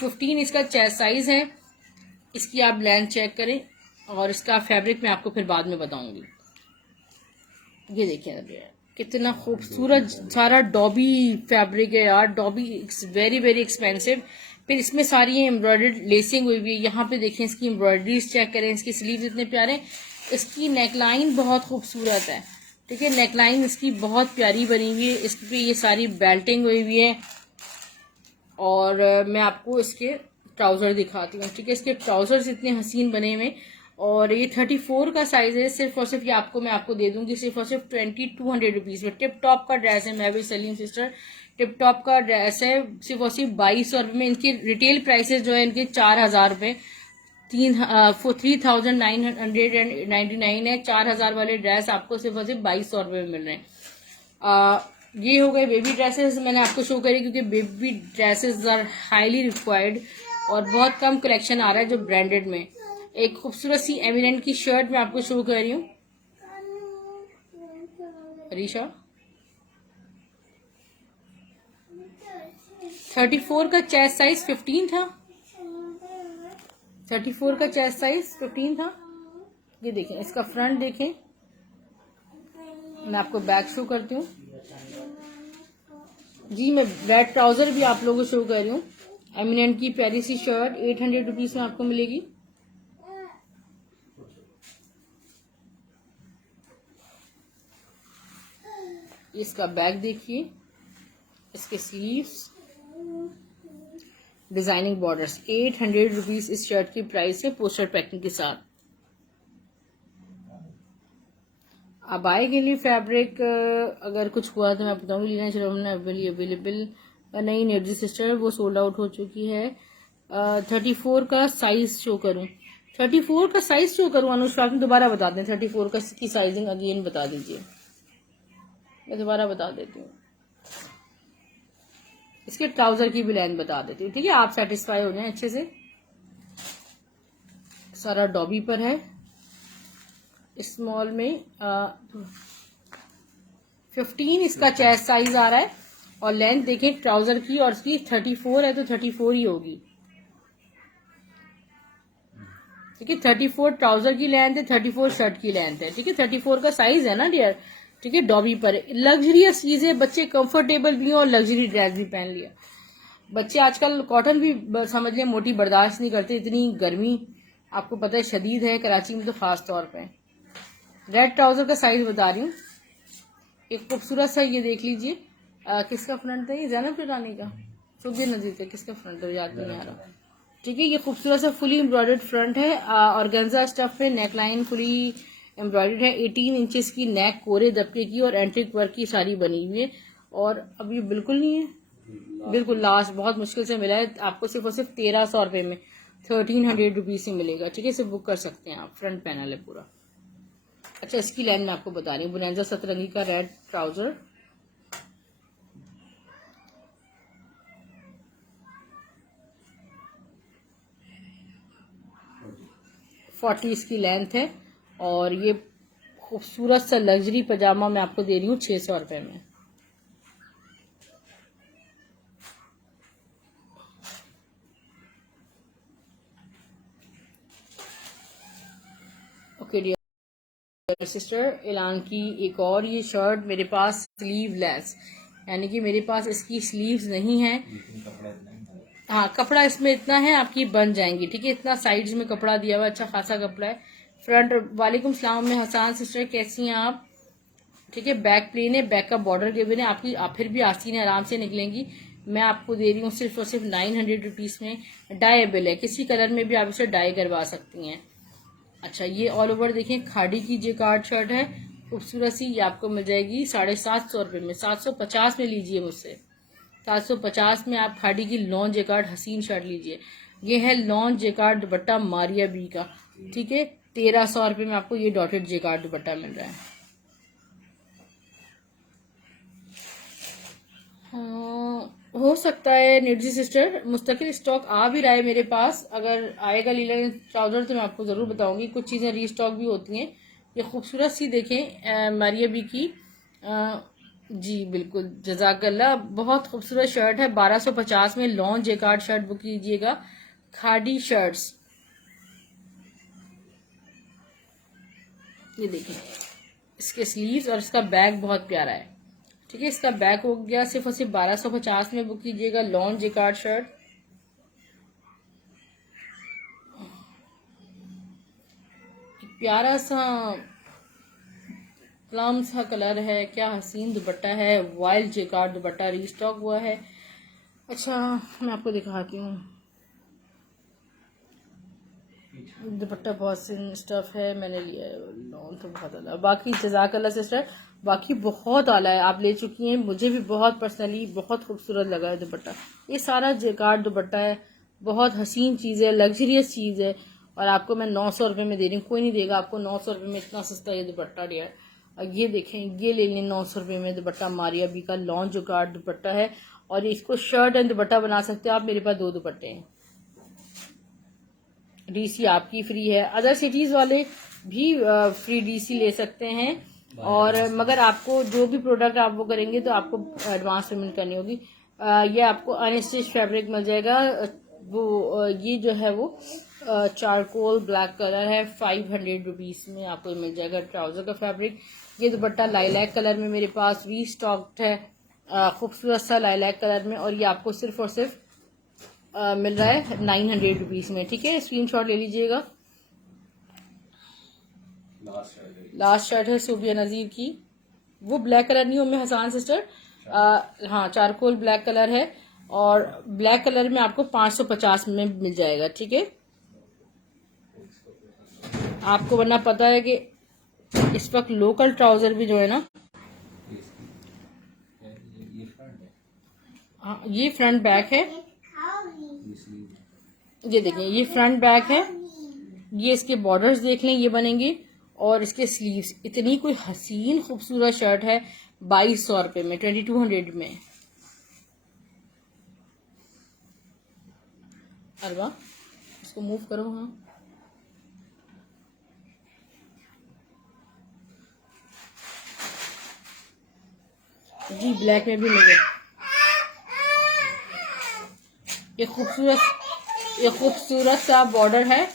15 इसका चेस्ट साइज है। इसकी आप लेंथ चेक करें और इसका फैब्रिक मैं आपको फिर बाद में बताऊंगी। ये देखिए कितना खूबसूरत सारा डॉबी फैब्रिक है यार। Dobby it's very very expensive. फिर इसमें सारी एम्ब्रॉयडर्ड लेसिंग हुई हुई है। यहाँ पे देखें इसकी एम्ब्रॉयडरीज चेक करें। इसकी स्लीव्स इतने प्यारे। इसकी नेकलाइन बहुत खूबसूरत है, ठीक है। नेकलाइन इसकी बहुत प्यारी बनी हुई है। इस पे ये सारी बेल्टिंग हुई हुई है। और मैं आपको इसके ट्राउजर दिखाती हूँ, ठीक है। इसके ट्राउजर्स इतने हसीन बने हुए। और ये 34 का साइज है। सिर्फ और सिर्फ ये आपको मैं आपको दे दूंगी सिर्फ और सिर्फ 2200 रुपीज में। टिप टॉप का ड्रेस है, मैं भी सलीम सिस्टर टिप टॉप का ड्रेस है। सिर्फ और सिर्फ 2200 रुपये में। इनकी रिटेल प्राइसेस जो है इनके 4000 रुपये, 3,999 है। 4000 वाले ड्रेस आपको सिर्फ और सिर्फ 2200 रुपये में मिल रहे हैं। ये हो गए बेबी ड्रेसेस, मैंने आपको शो करी क्योंकि baby dresses are highly required और बहुत कम कलेक्शन आ रहा है जो ब्रांडेड में। एक खूबसूरत सी एमिनेंट की शर्ट मैं आपको शो कर रही हूँ। अरीशा 34 का चेस्ट साइज 15 था। 34 का चेस्ट साइज 15 था। ये देखें इसका फ्रंट देखें। मैं आपको बैक शो करती हूँ। जी मैं रेड ट्राउजर भी आप लोगों को शो कर रही हूँ। एमिनेंट की प्यारी सी शर्ट 800 रुपीज में आपको मिलेगी। इसका बैक देखिए, इसके स्लीव्स, डिजाइनिंग बॉर्डर्स। 800 रुपीज इस शर्ट की प्राइस है पोस्टर पैकिंग के साथ। अबाई के लिए फैब्रिक अगर कुछ हुआ तो मैं बताऊंगी। लीना चलो हमने अवेलेबल नहीं नर्जी सिस्टर, वो सोल्ड आउट हो चुकी है। 34 का साइज शो करूं? 34 का साइज शो करूं? अनुष्का दोबारा बता दें 34 का की साइजिंग अगेन बता दीजिए। मैं दोबारा बता देती हूँ। इसके ट्राउजर की भी लेंथ बता देती हूँ, ठीक है। आप सेटिस्फाई हो जाए अच्छे से। सारा डॉबी पर है। स्मॉल में 15 इसका चेस्ट साइज आ रहा है। और लेंथ देखें ट्राउजर की, और इसकी 34 है तो 34 ही होगी। ठीक है, 34 ट्राउजर की लेंथ है, 34 शर्ट की लेंथ है। ठीक है, 34 का साइज है ना डियर। ठीक है, डॉबी पर लग्जरियस चीज है, बच्चे कंफर्टेबल भी हो और लग्जरी ड्रेस भी पहन लिया। बच्चे आजकल कॉटन भी समझ लें मोटी बर्दाश्त नहीं करते, इतनी गर्मी आपको पता है शदीद है कराची में तो खास तौर पे। रेड ट्राउजर का साइज बता रही हूँ, एक खूबसूरत सा ये देख लीजिए। किसका फ्रंट है ये, जैनब रानी का, सुबह नजीर का, किसका फ्रंट है याद नहीं आ रहा। ठीक है, ये खूबसूरत सा फुली एम्ब्रॉयडर्ड फ्रंट है, ऑर्गेन्जा स्टफ में नेकलाइन फुली एम्ब्रॉयडर्ड है। 18 इंचेस की नेक कोरे दबके की और एंट्रिक वर्क की साड़ी बनी हुई है। और अब ये बिल्कुल नहीं है, बिल्कुल लास्ट बहुत मुश्किल से मिला है आपको, सिर्फ और सिर्फ 1300 रुपये में 1300 रुपीज से मिलेगा। ठीक है, इसे बुक कर सकते हैं आप, फ्रंट पैनल है पूरा। अच्छा, इसकी लाइन मैं आपको बता रही हूँ, बुनेंजा सतरंगी का रेड ट्राउजर, फोर्टी इसकी लेंथ है। और ये खूबसूरत सा लग्जरी पजामा मैं आपको दे रही हूँ 600 रुपये में। ओके डियर सिस्टर, ऐलान की एक और ये शर्ट मेरे पास स्लीवलेस, यानी कि मेरे पास इसकी स्लीव्स नहीं है। हाँ, कपड़ा इसमें इतना है आपकी बन जाएंगी। ठीक है, इतना साइड्स में कपड़ा दिया हुआ, अच्छा खासा कपड़ा है। फ्रंट, वालेकुम सलाम में हसान सिस्टर, कैसी हैं आप? ठीक है, बैक प्लेन है, बैक का बॉर्डर के बिना आपकी आप फिर भी आस्तीनें आराम से निकलेंगी। मैं आपको दे रही हूँ सिर्फ और सिर्फ 900 रुपीज में। डाइएबल है, किसी कलर में भी आप इसे डाई करवा सकती हैं। अच्छा, ये ऑल ओवर देखें, खाड़ी की जेकार्ड शर्ट है खूबसूरत सी, ये आपको मिल जाएगी 750 रुपये में। 750 में लीजिए मुझसे, 750 में आप खाड़ी की लॉन जेकार्ड हसीन शर्ट लीजिए। ये है लॉन जेकार्ड दुपट्टा मारिया बी का। ठीक है, 1300 रुपये में आपको ये डॉटेड जेकार्ड दुपट्टा मिल रहा है। हो सकता है निर्जी सिस्टर, मुस्तकिल स्टॉक आ भी रहा है मेरे पास, अगर आएगा लीलन ट्राउजर तो मैं आपको ज़रूर बताऊंगी। कुछ चीज़ें रीस्टॉक भी होती हैं। ये खूबसूरत सी देखें मारिया बी की, जी बिल्कुल जजाकल्ला, बहुत खूबसूरत शर्ट है। 1250 में लॉन्ग जेकार्ड शर्ट बुक कीजिएगा। खादी शर्ट्स, ये देखें, इसके स्लीव्स और इसका बैग बहुत प्यारा है। ठीक है, इसका बैग हो गया सिर्फ और सिर्फ 1250 में बुक कीजिएगा लॉन्ग जेकार्ड शर्ट। प्यारा सा प्लम सा कलर है, क्या हसीन दुपट्टा है, वाइल्ड जेकार्ड दुपट्टा रीस्टॉक हुआ है। अच्छा, मैं आपको दिखाती हूँ, दुपट्टा बहुत सीन स्टफ है, मैंने लिया है, लॉन तो बहुत आला। बाकी जज़ाकल्लाह सिस्टर, बाकी बहुत आला है, आप ले चुकी हैं, मुझे भी बहुत पर्सनली बहुत खूबसूरत लगा है दुपट्टा। ये सारा जेकार्ड दुपट्टा है, बहुत हसीन चीज़ है, लग्जरियस चीज़ है, और आपको मैं 900 रुपये में दे रही हूँ। कोई नहीं देगा आपको 900 रुपये में इतना सस्ता ये दुपट्टा दिया है। ये देखें, ये ले लें 900 रुपये में दुपट्टा मारिया बी का लॉन्ग जेकार्ड दुपट्टा है, और इसको शर्ट एंड दुपट्टा बना सकते हैं आप। मेरे पास 2 दुपट्टे हैं, डीसी आपकी फ्री है, अदर सिटीज वाले भी फ्री डीसी ले सकते हैं। और मगर आपको जो भी प्रोडक्ट आप वो करेंगे तो आपको एडवांस पेमेंट करनी होगी। ये आपको अनस्टिच फैब्रिक मिल जाएगा, वो ये जो है वो चारकोल ब्लैक कलर है, 500 रुपीज में आपको मिल जाएगा ट्राउजर का फैब्रिक। ये दुपट्टा लाइलैक कलर में मेरे पास री स्टॉक्ड है, खूबसूरत सा लाइलैक कलर में, और ये आपको सिर्फ और सिर्फ मिल रहा है 900 रुपीज में। ठीक है, स्क्रीनशॉट ले लीजिएगा। लास्ट शर्ट है सूबिया नजीर की, वो ब्लैक कलर नहीं हो मैं हसान सिस्टर, हाँ चारकोल ब्लैक कलर है, और ब्लैक कलर में आपको 550 में मिल जाएगा। ठीक है, आपको वरना पता है कि इस वक्त लोकल ट्राउजर भी जो है ना, हाँ ये फ्रंट बैक है, ये देखें ये फ्रंट बैक है, ये इसके बॉर्डर्स देख लें ये बनेंगे, और इसके स्लीव्स, इतनी कोई हसीन खूबसूरत शर्ट है 2200 रुपये में, 2200 में। अरवा इसको मूव करो, हाँ जी ब्लैक में भी मिले। ये खूबसूरत सा बॉर्डर है,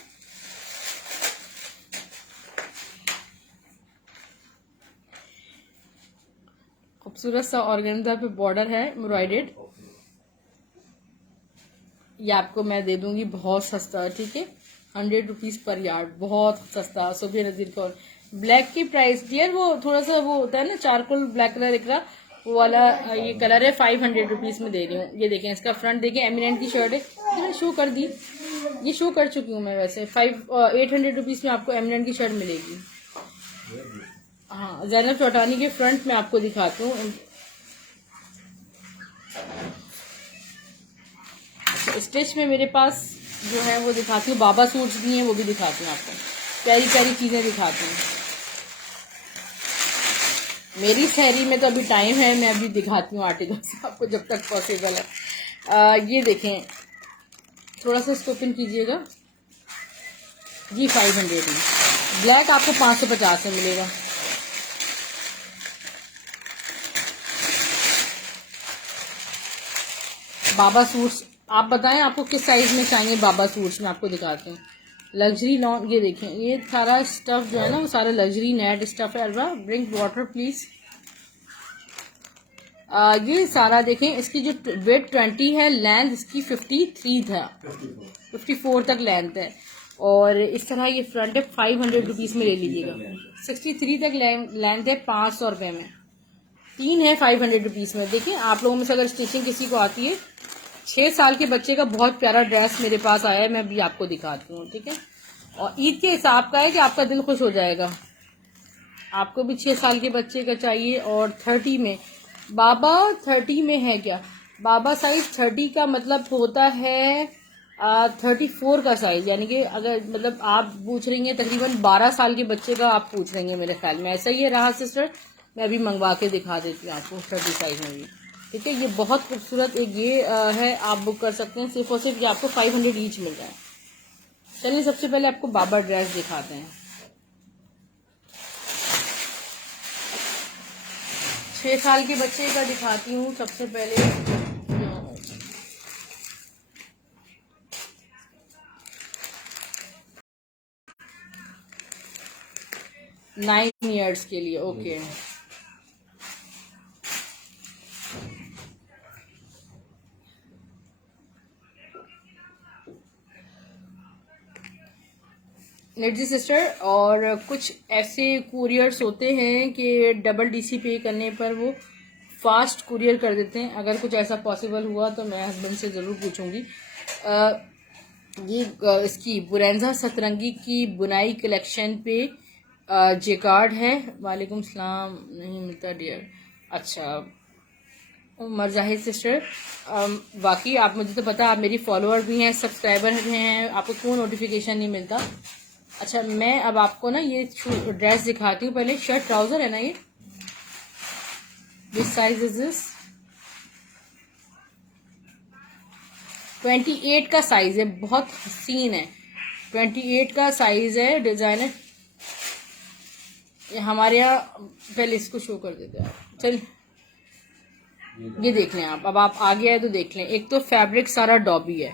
खूबसूरत सा ऑर्गेन्जा पे बॉर्डर है एम्ब्रॉयडेड। ये आपको मैं दे दूंगी बहुत सस्ता, ठीक है, 100 रुपीज पर यार्ड, बहुत सस्ता। सोबिया नजीर कौर ब्लैक की प्राइस डियर, वो थोड़ा सा वो होता है ना चारकोल ब्लैक कलर एक वो वाला ये कलर है, 500 रुपीज में दे रही हूँ। ये देखें इसका फ्रंट देखें, एमिनेंट की शर्ट है, मैंने शो कर दी, ये शो कर चुकी हूँ मैं वैसे। 800 रुपीज में आपको एमिनेंट की शर्ट मिलेगी। हाँ, जैनब चौटानी के फ्रंट में आपको दिखाती हूँ। स्टिच में मेरे पास जो है वो दिखाती हूँ, बाबा सूट्स भी हैं वो भी दिखाती हूँ आपको, प्यारी प्यारी चीजें दिखाती हूँ। मेरी शहरी में तो अभी टाइम है, मैं अभी दिखाती हूँ आर्टिकल्स आपको जब तक पॉसिबल है। ये देखें, थोड़ा सा इसको ओपन कीजिएगा जी, 500 में। ब्लैक आपको 550 में मिलेगा। बाबा सूट्स, आप बताएं आपको किस साइज में चाहिए। बाबा सूट्स में आपको दिखाते हैं लग्जरी लॉन। ये देखें, ये सारा स्टफ जो है ना वो सारा लग्जरी नेट स्टफ है। Alva drink water please. ये सारा देखें, इसकी जो वेट 20 है, लेंथ इसकी 53 था, 54 तक लेंथ है। और इस तरह ये फ्रंट है, 500 रुपीज में ले लीजिएगा। 63 तक लेंथ है, 500 रुपए में। 3 है 500 रुपीज में। देखिए आप लोगों में से अगर स्टिचिंग किसी को आती है, 6 साल के बच्चे का बहुत प्यारा ड्रेस मेरे पास आया है, मैं भी आपको दिखाती हूँ, ठीक है। और ईद के हिसाब का है कि आपका दिल खुश हो जाएगा। आपको भी 6 साल के बच्चे का चाहिए। और 30 में, बाबा 30 में है क्या? बाबा साइज 30 का मतलब होता है 34 का साइज, यानी कि अगर मतलब आप पूछ रही हैं तकरीबन 12 साल के बच्चे का आप पूछ रही हैं मेरे ख्याल में, ऐसा ही है। रहा सिस्टर, मैं अभी मंगवा के दिखा देती हूँ आपको 30 साइज में भी, ठीक है। ये बहुत खूबसूरत एक ये है, आप बुक कर सकते हैं। सिर्फ और सिर्फ ये आपको 500 ईच मिल रहा है। चलिए सबसे पहले आपको बाबा ड्रेस दिखाते हैं। 6 साल के बच्चे का दिखाती हूँ सबसे पहले। 9 ईयर्स के लिए, ओके। नेटजी सिस्टर, और कुछ ऐसे कुरियर्स होते हैं कि डबल डीसी पे करने पर वो फास्ट कुरियर कर देते हैं। अगर कुछ ऐसा पॉसिबल हुआ तो मैं हस्बैंड से ज़रूर पूछूंगी। ये इसकी बुरेंजा सतरंगी की बुनाई कलेक्शन पे जेकार्ड है। वालेकुम सलाम, नहीं मिलता डियर। अच्छा उमर जाहिद सिस्टर, वाकई आप, मुझे तो पता आप मेरी फॉलोअर भी हैं, सब्सक्राइबर भी हैं, आपको क्यों नोटिफिकेशन नहीं मिलता। अच्छा मैं अब आपको ना ये ड्रेस दिखाती हूँ। पहले शर्ट ट्राउजर है ना, ये दिस साइज इज दिस 28 का साइज है, बहुत हसीन है। 28 का साइज है, डिजाइनर। ये हमारे यहाँ, पहले इसको शो कर देते हैं। चलिए ये देख लें आप, अब आप आगे आए तो देख लें। एक तो फैब्रिक सारा डॉबी है,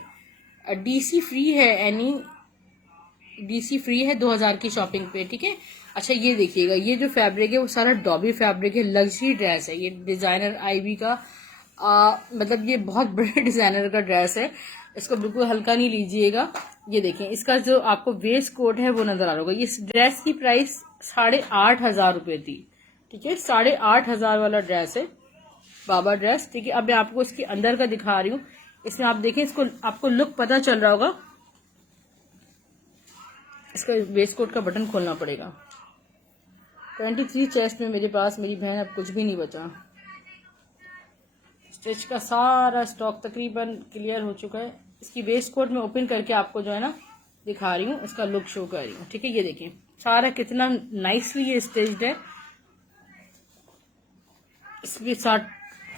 डीसी फ्री है, एनी डीसी फ्री है 2000 की शॉपिंग पे, ठीक है। अच्छा ये देखिएगा, ये जो फैब्रिक है वो सारा डॉबी फैब्रिक है, लग्जरी ड्रेस है। ये डिजाइनर आईवी का मतलब ये बहुत बड़े डिजाइनर का ड्रेस है, इसको बिल्कुल हल्का नहीं लीजिएगा। ये देखें, इसका जो आपको वेस्ट कोट है वो नजर आ रहा होगा। इस ड्रेस की प्राइस 8,500 रुपए थी, ठीक है। 8,500 वाला ड्रेस है, बाबा ड्रेस, ठीक है। अब मैं आपको इसके अंदर का दिखा रही हूँ। इसमें आप देखें, इसको आपको लुक पता चल रहा होगा। इसका वेस्ट कोट का बटन खोलना पड़ेगा। 23 चेस्ट में मेरे पास, मेरी बहन, अब कुछ भी नहीं बचा। स्टिच का सारा स्टॉक तकरीबन क्लियर हो चुका है। इसकी वेस्ट कोट में ओपन करके आपको जो है ना दिखा रही हूँ, इसका लुक शो कर रही हूँ, ठीक है। ये देखें सारा कितना नाइसली ये स्टिच्ड है। इसके साथ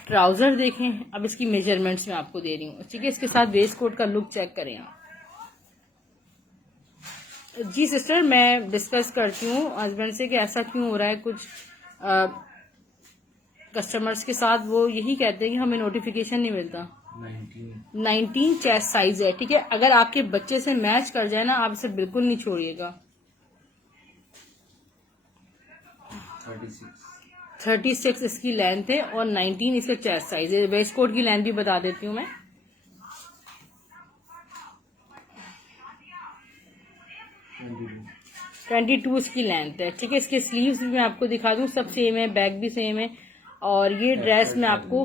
ट्राउजर देखें। अब इसकी मेजरमेंट्स में आपको दे रही हूँ, ठीक है। इसके साथ वेस्ट कोट का लुक चेक करें आप। जी सिस्टर, मैं डिस्कस करती हूँ हस्बैंड से कि ऐसा क्यों हो रहा है। कुछ कस्टमर्स के साथ वो यही कहते हैं कि हमें नोटिफिकेशन नहीं मिलता। 19 चेस्ट साइज है, ठीक है। अगर आपके बच्चे से मैच कर जाए ना, आप इसे बिल्कुल नहीं छोड़िएगा। 36 इसकी लेंथ है और 19 इसका चेस्ट साइज है। वेस्ट कोट की लेंथ भी बता देती हूँ मैं। 22 इसकी लेंथ है, ठीक है। इसके स्लीव्स भी मैं आपको दिखा दूँ, सब सेम है, बैक भी सेम है। और ये ड्रेस में आपको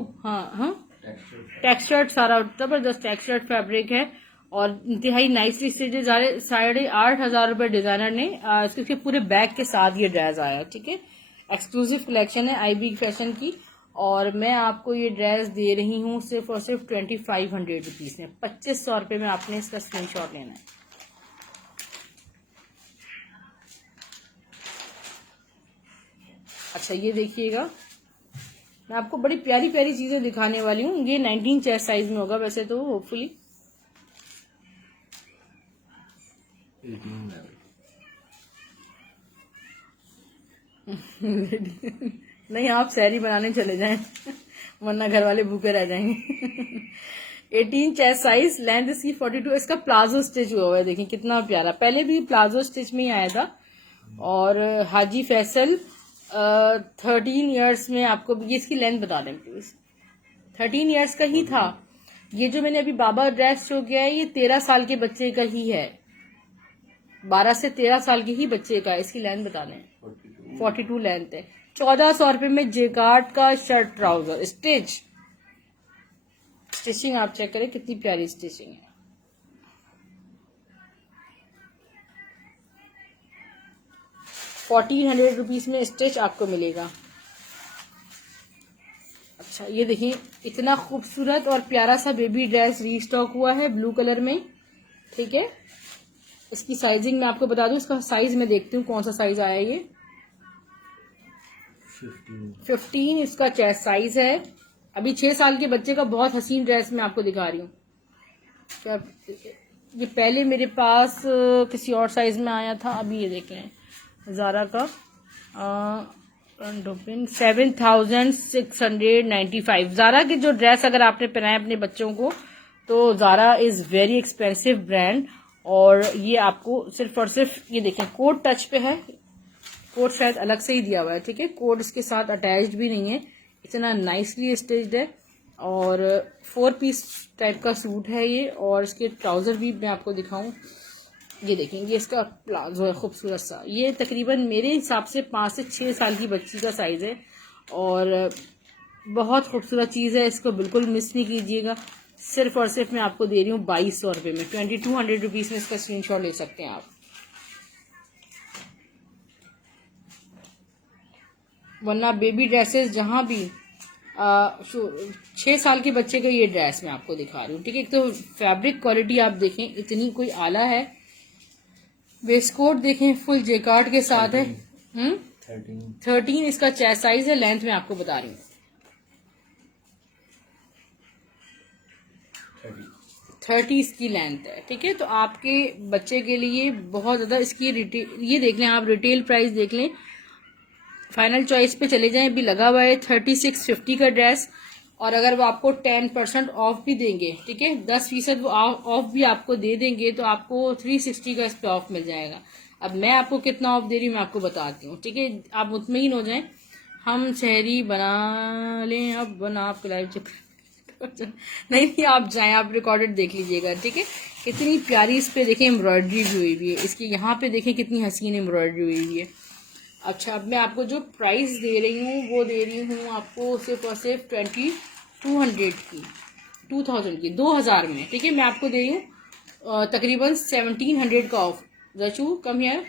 टेक्सचर्ड सारा जबरदस्त टेक्सचर्ड फैब्रिक है और इंतहाई नाइसली स्टिचेड। 8,500 रुपए डिजाइनर ने इसके पूरे बैग के साथ ये ड्रेस आया, ठीक है। एक्सक्लूसिव कलेक्शन है IB फैशन की और मैं आपको ये ड्रेस दे रही हूँ सिर्फ और सिर्फ 2500 रुपीज में। 2500 रुपए में आपने इसका स्क्रीनशॉट लेना है। अच्छा ये देखिएगा, मैं आपको बड़ी प्यारी प्यारी चीजें दिखाने वाली हूँ। ये 19 चेस्ट साइज में होगा वैसे तो, होपफुली 18 नहीं, आप सैरी बनाने चले जाएं वरना घर वाले भूखे रह जाएंगे। 18 चेस्ट साइज, लेंथ इसकी 42। इसका प्लाजो स्टिच हुआ हुआ है, देखिए कितना प्यारा। पहले भी प्लाजो स्टिच में ही आया था। और हाजी फैसल 13 इयर्स में आपको ये इसकी लेंथ बता दें प्लीज। 13 इयर्स का ही था। ये जो मैंने अभी बाबा ड्रेस शो किया है ये 13 साल के बच्चे का ही है, 12 से 13 साल के ही बच्चे का। इसकी लेंथ बता दें, 42 लेंथ है। 1400 रुपए में जेकार्ड का शर्ट ट्राउजर स्टिच। स्टिचिंग आप चेक करें कितनी प्यारी स्टिचिंग है। ₹1400 में स्टिच आपको मिलेगा। अच्छा ये देखिए, इतना खूबसूरत और प्यारा सा बेबी ड्रेस रीस्टॉक हुआ है ब्लू कलर में, ठीक है। इसकी साइजिंग मैं आपको बता दूं, इसका साइज मैं देखती हूँ कौन सा साइज आया है। ये 15 इसका चेस्ट साइज है। अभी 6 साल के बच्चे का बहुत हसीन ड्रेस मैं आपको दिखा रही हूँ। ये पहले मेरे पास किसी और साइज में आया था, अभी ये देख लें ज़ारा का 7,695। ज़ारा के जो ड्रेस अगर आपने पहनाए अपने बच्चों को तो Zara is very expensive brand. और ये आपको सिर्फ और सिर्फ ये देखें कोट टच पे है, कोट शायद अलग से ही दिया हुआ है, ठीक है। कोट इसके साथ अटैच्ड भी नहीं है, इतना नाइसली स्टिच्ड है। और 4 पीस टाइप का सूट है ये। और इसके ट्राउजर भी मैं आपको दिखाऊं, ये देखेंगे इसका प्लाजो है खूबसूरत सा। ये तकरीबन मेरे हिसाब से 5 से 6 साल की बच्ची का साइज है और बहुत खूबसूरत चीज़ है, इसको बिल्कुल मिस नहीं कीजिएगा। सिर्फ और सिर्फ मैं आपको दे रही हूँ 2200 रुपये में। 2200 रुपीज़ में इसका स्क्रीनशॉट ले सकते हैं आप। वरना बेबी ड्रेसेस जहाँ भी 6 साल के बच्चे का ये ड्रेस मैं आपको दिखा रही हूँ, ठीक है। एक तो फैब्रिक क्वालिटी आप देखें इतनी कोई आला है। वेस्ट कोट देखें फुल जेकार्ड के साथ है। 13 इसका चेस्ट साइज है। लेंथ में आपको बता रही हूँ 30 इसकी लेंथ है, ठीक है। तो आपके बच्चे के लिए बहुत ज्यादा इसकी ये देख लें आप, रिटेल प्राइस देख लें, फाइनल चॉइस पे चले जाएं। अभी लगा हुआ है 3650 का ड्रेस। और अगर वो आपको 10% ऑफ भी देंगे, ठीक है, 10% वो ऑफ भी आपको दे देंगे तो आपको 360 का इस पे ऑफ मिल जाएगा। अब मैं आपको कितना ऑफ दे रही हूँ मैं आपको बताती हूँ, ठीक है। आप मुतमईन हो जाएं। हम शहरी बना लें अब, बना आपको लाइव चेक नहीं आप जाएं, आप रिकॉर्डेड देख लीजिएगा, ठीक है। कितनी प्यारी इस पे देखें एम्ब्रॉयडरी भी हुई हुई है। इसकी यहाँ पे देखें कितनी हसीन एम्ब्रॉयडरी हुई हुई है। अच्छा अब मैं आपको जो प्राइस दे रही हूँ वो दे रही हूँ आपको सिर्फ और सिर्फ 2000 की 2000 में, ठीक है। मैं आपको दे रही हूँ तकरीबन 1700 का ऑफ। रचू कम है,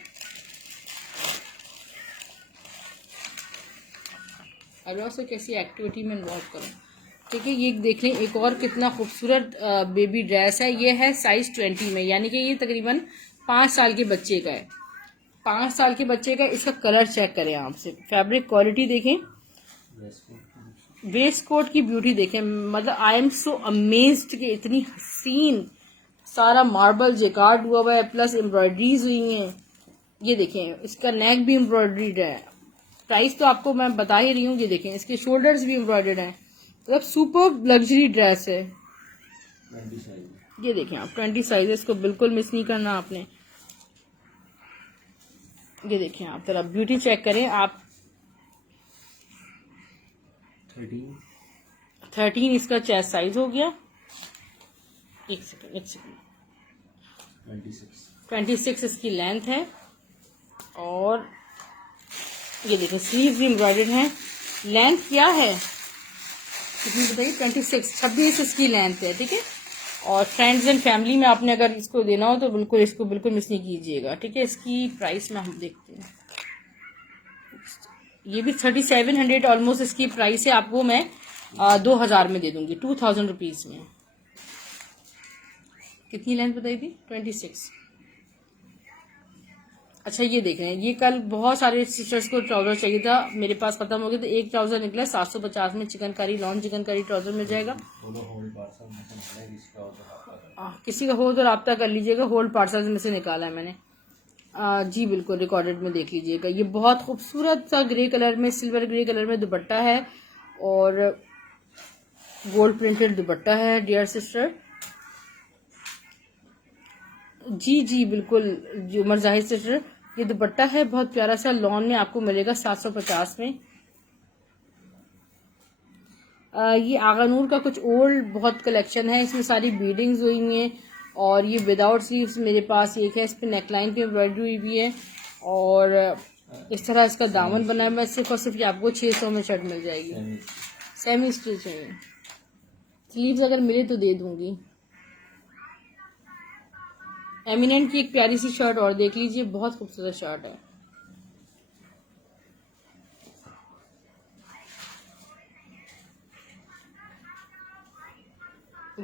अल्लाह से कैसी एक्टिविटी में इन्वॉल्व करूँ, ठीक है। ये देख लें एक और कितना खूबसूरत बेबी ड्रेस है। ये है साइज 20 में, यानी कि ये तकरीबन 5 साल के बच्चे का है। 5 साल के बच्चे का। इसका कलर चेक करें आपसे, फैब्रिक क्वालिटी देखें, वेस्ट कोट की ब्यूटी देखें। मतलब आई एम सो अमेज्ड कि इतनी हसीन सारा मार्बल जेकार्ड हुआ है प्लस एम्ब्रॉयडरीज हुई हैं। ये देखें इसका नेक भी एम्ब्रॉयडरीड है। प्राइस तो आपको मैं बता ही रही हूँ। ये देखें इसके शोल्डर्स भी एम्ब्रॉयडर्ड हैं। मतलब सुपर लग्जरी ड्रेस है। ये देखें आप 20 साइज, इसको बिल्कुल मिस नहीं करना आपने। ये देखें आप जरा ब्यूटी चेक करें आप। 13 इसका चेस्ट साइज हो गया। एक सेकंड 26 इसकी लेंथ है। और ये देखो स्लीव्स भी एम्ब्रॉयडर्ड हैं। लेंथ क्या है कितनी बताइए? 26 इसकी लेंथ है, ठीक है। और फ्रेंड्स एंड फैमिली में आपने अगर इसको देना हो तो बिल्कुल इसको बिल्कुल मिस नहीं कीजिएगा, ठीक है। इसकी प्राइस में हम देखते हैं, ये भी 3700 ऑलमोस्ट इसकी प्राइस है। आपको मैं 2000 में दे दूंगी, 2000 रुपीज में। कितनी लेंथ बताई थी? 26। अच्छा ये देख रहे हैं, ये कल बहुत सारे सिस्टर्स को ट्राउजर चाहिए था, मेरे पास खत्म हो गया, तो एक ट्राउजर निकला 750 में। चिकनकारी लॉन चिकनकारी ट्राउजर मिल जाएगा। किसी का हो तो रब्ता कर लीजिएगा, होल्ड पार्सल में से निकाला है मैंने। जी बिल्कुल, रिकॉर्डेड में देख लीजिएगा। ये बहुत खूबसूरत सा ग्रे कलर में, सिल्वर ग्रे कलर में दुपट्टा है और गोल्ड प्रिंटेड दुपट्टा है डियर सिस्टर। जी बिल्कुल, जी उमर जाहिर सिस्टर, ये दुपट्टा है बहुत प्यारा सा, लॉन में आपको मिलेगा 750 में। ये आगा नूर का कुछ ओल्ड बहुत कलेक्शन है, इसमें सारी बीडिंग्स हुई हुई हैं। और ये विदाउट स्लीव्स मेरे पास एक है, इस पर नेकलाइन की एम्ब्रॉयडरी हुई भी है और इस तरह इसका दामन बना है। सिर्फ और सिर्फ आपको 600 में शर्ट मिल जाएगी, सेमी स्टिच है। स्लीव्स अगर मिले तो दे दूंगी। एमिनेंट की एक प्यारी सी शर्ट और देख लीजिए, बहुत खूबसूरत शर्ट है।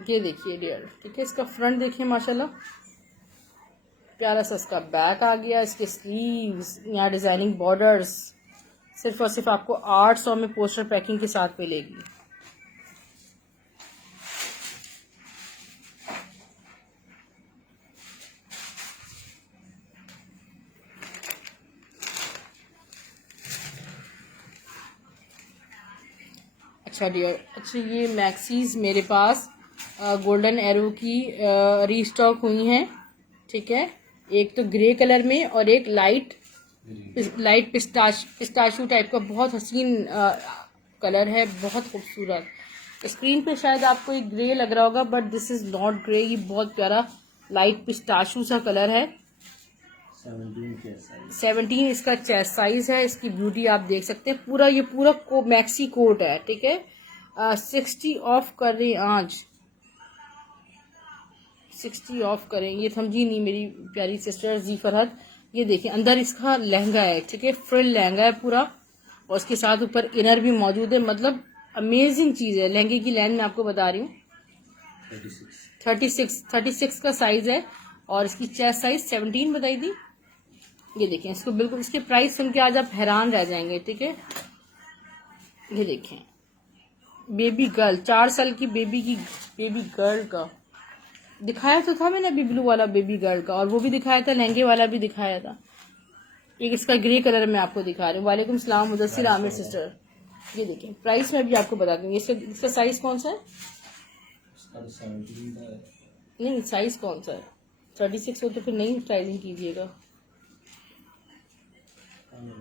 ये देखिए डियर, ठीक है। इसका फ्रंट देखिए माशाल्लाह, प्यारा सा इसका बैक आ गया। इसके स्लीव्स, यहाँ डिजाइनिंग बॉर्डर्स, सिर्फ और सिर्फ आपको 800 में पोस्टर पैकिंग के साथ मिलेगी। अच्छा डियर, अच्छा ये मैक्सीज मेरे पास गोल्डन एरो की रीस्टॉक हुई हैं, ठीक है। एक तो ग्रे कलर में और एक लाइट पिस्ताशू टाइप का बहुत हसीन कलर है, बहुत खूबसूरत। स्क्रीन पे शायद आपको एक ग्रे लग रहा होगा, but this is not grey, ये बहुत प्यारा लाइट पिस्ताशू सा कलर है। 17 इसका चेस्ट साइज है। इसकी ब्यूटी आप देख सकते हैं, पूरा ये पूरा मैक्सी कोट है, ठीक है। 60 ऑफ कर रहे हैं आज, 60 ऑफ करें, ये समझी नहीं मेरी प्यारी सिस्टर जी फरहत। ये देखिए अंदर इसका लहंगा है, ठीक है, फ्रिल लहंगा है पूरा, और उसके साथ ऊपर इनर भी मौजूद है। मतलब अमेजिंग चीज है। लहंगे की लेंथ मैं आपको बता रही हूँ, 36 का साइज है और इसकी चेस्ट साइज 17 बताई थी। ये देखें इसको, बिल्कुल इसके प्राइस सुन के आज आप हैरान रह जाएंगे, ठीक है। ये देखें बेबी गर्ल, 4 साल की बेबी गर्ल का दिखाया तो था मैंने अभी, ब्लू वाला बेबी गर्ल का, और वो भी दिखाया था, लहंगे वाला भी दिखाया था। एक इसका ग्रे कलर में आपको दिखा रही हूँ। वालेकुम सलाम मुदस्सिर आमिर सिस्टर। ये देखें प्राइस में भी आपको बता दूंगी। इसका साइज कौन सा है? नहीं, साइज कौन सा है? 36 हो तो फिर नहीं प्राइसिंग कीजिएगा।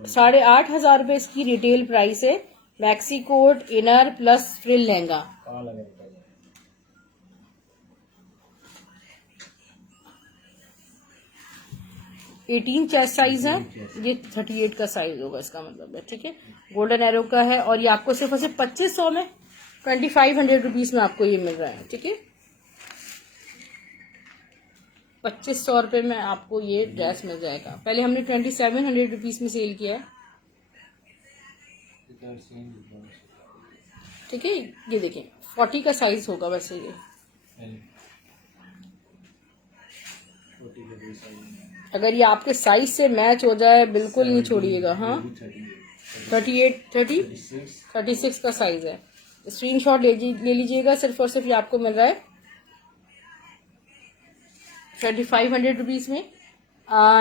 8,500 रुपए इसकी रिटेल प्राइस है। Maxi coat, inner plus frill lehenga. 18 chest size है, ये 38 का साइज होगा इसका मतलब है, ठीक है। गोल्डन एरो का है और ये आपको सिर्फ और सिर्फ 2500 में, 2500 रुपीज में आपको ये मिल रहा है, ठीक है। 2500 रुपये में आपको ये ड्रेस मिल जाएगा। पहले हमने 2700 रुपीज में सेल किया है, ठीक है। ये देखें 40 का साइज होगा वैसे ये, अगर ये आपके साइज से मैच हो जाए बिल्कुल नहीं छोड़िएगा। हाँ 36 का साइज है। स्क्रीनशॉट ले लीजिएगा। सिर्फ और सिर्फ ये आपको मिल रहा है 2500 रुपीज में।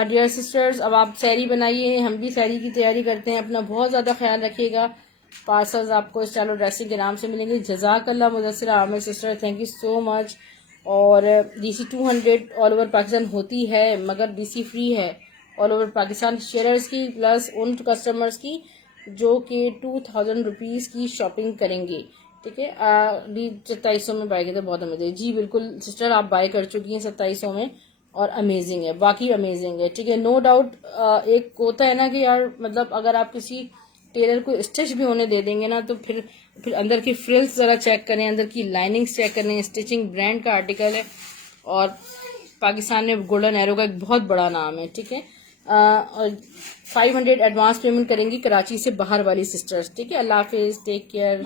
डियर सिस्टर्स, अब आप सैरी बनाइए, हम भी सैरी की तैयारी करते हैं। अपना बहुत ज़्यादा ख्याल रखिएगा। पार्सल्स आपको स्टाइल ड्रेसिंग के नाम से मिलेंगे। जज़ाकल्लाह Mudassir Aamir sister, thank you so much. और DC 200 ऑल ओवर पाकिस्तान होती है, मगर DC फ्री है ऑल ओवर पाकिस्तान शेयरर्स की प्लस उन कस्टमर्स की जो कि 2000 रुपीज़ की शॉपिंग करेंगे। ठीक है, 2700 में बाय किया था, बहुत अमेजिंग। जी बिल्कुल सिस्टर, आप बाय कर चुकी हैं 2700 में और अमेजिंग है, बाकी अमेजिंग है। ठीक है, नो डाउट। एक होता है ना कि यार मतलब अगर आप किसी टेलर को स्टिच भी होने दे देंगे ना, तो फिर अंदर की फ्रिल्स जरा चेक करें, अंदर की लाइनिंग्स चेक करें। स्टिचिंग ब्रांड का आर्टिकल है और पाकिस्तान में गोल्डन एरो का एक बहुत बड़ा नाम है। ठीक है, और 500 एडवांस पेमेंट करेंगी कराची से बाहर वाली सिस्टर्स। ठीक है, अल्लाह हाफिज, टेक केयर।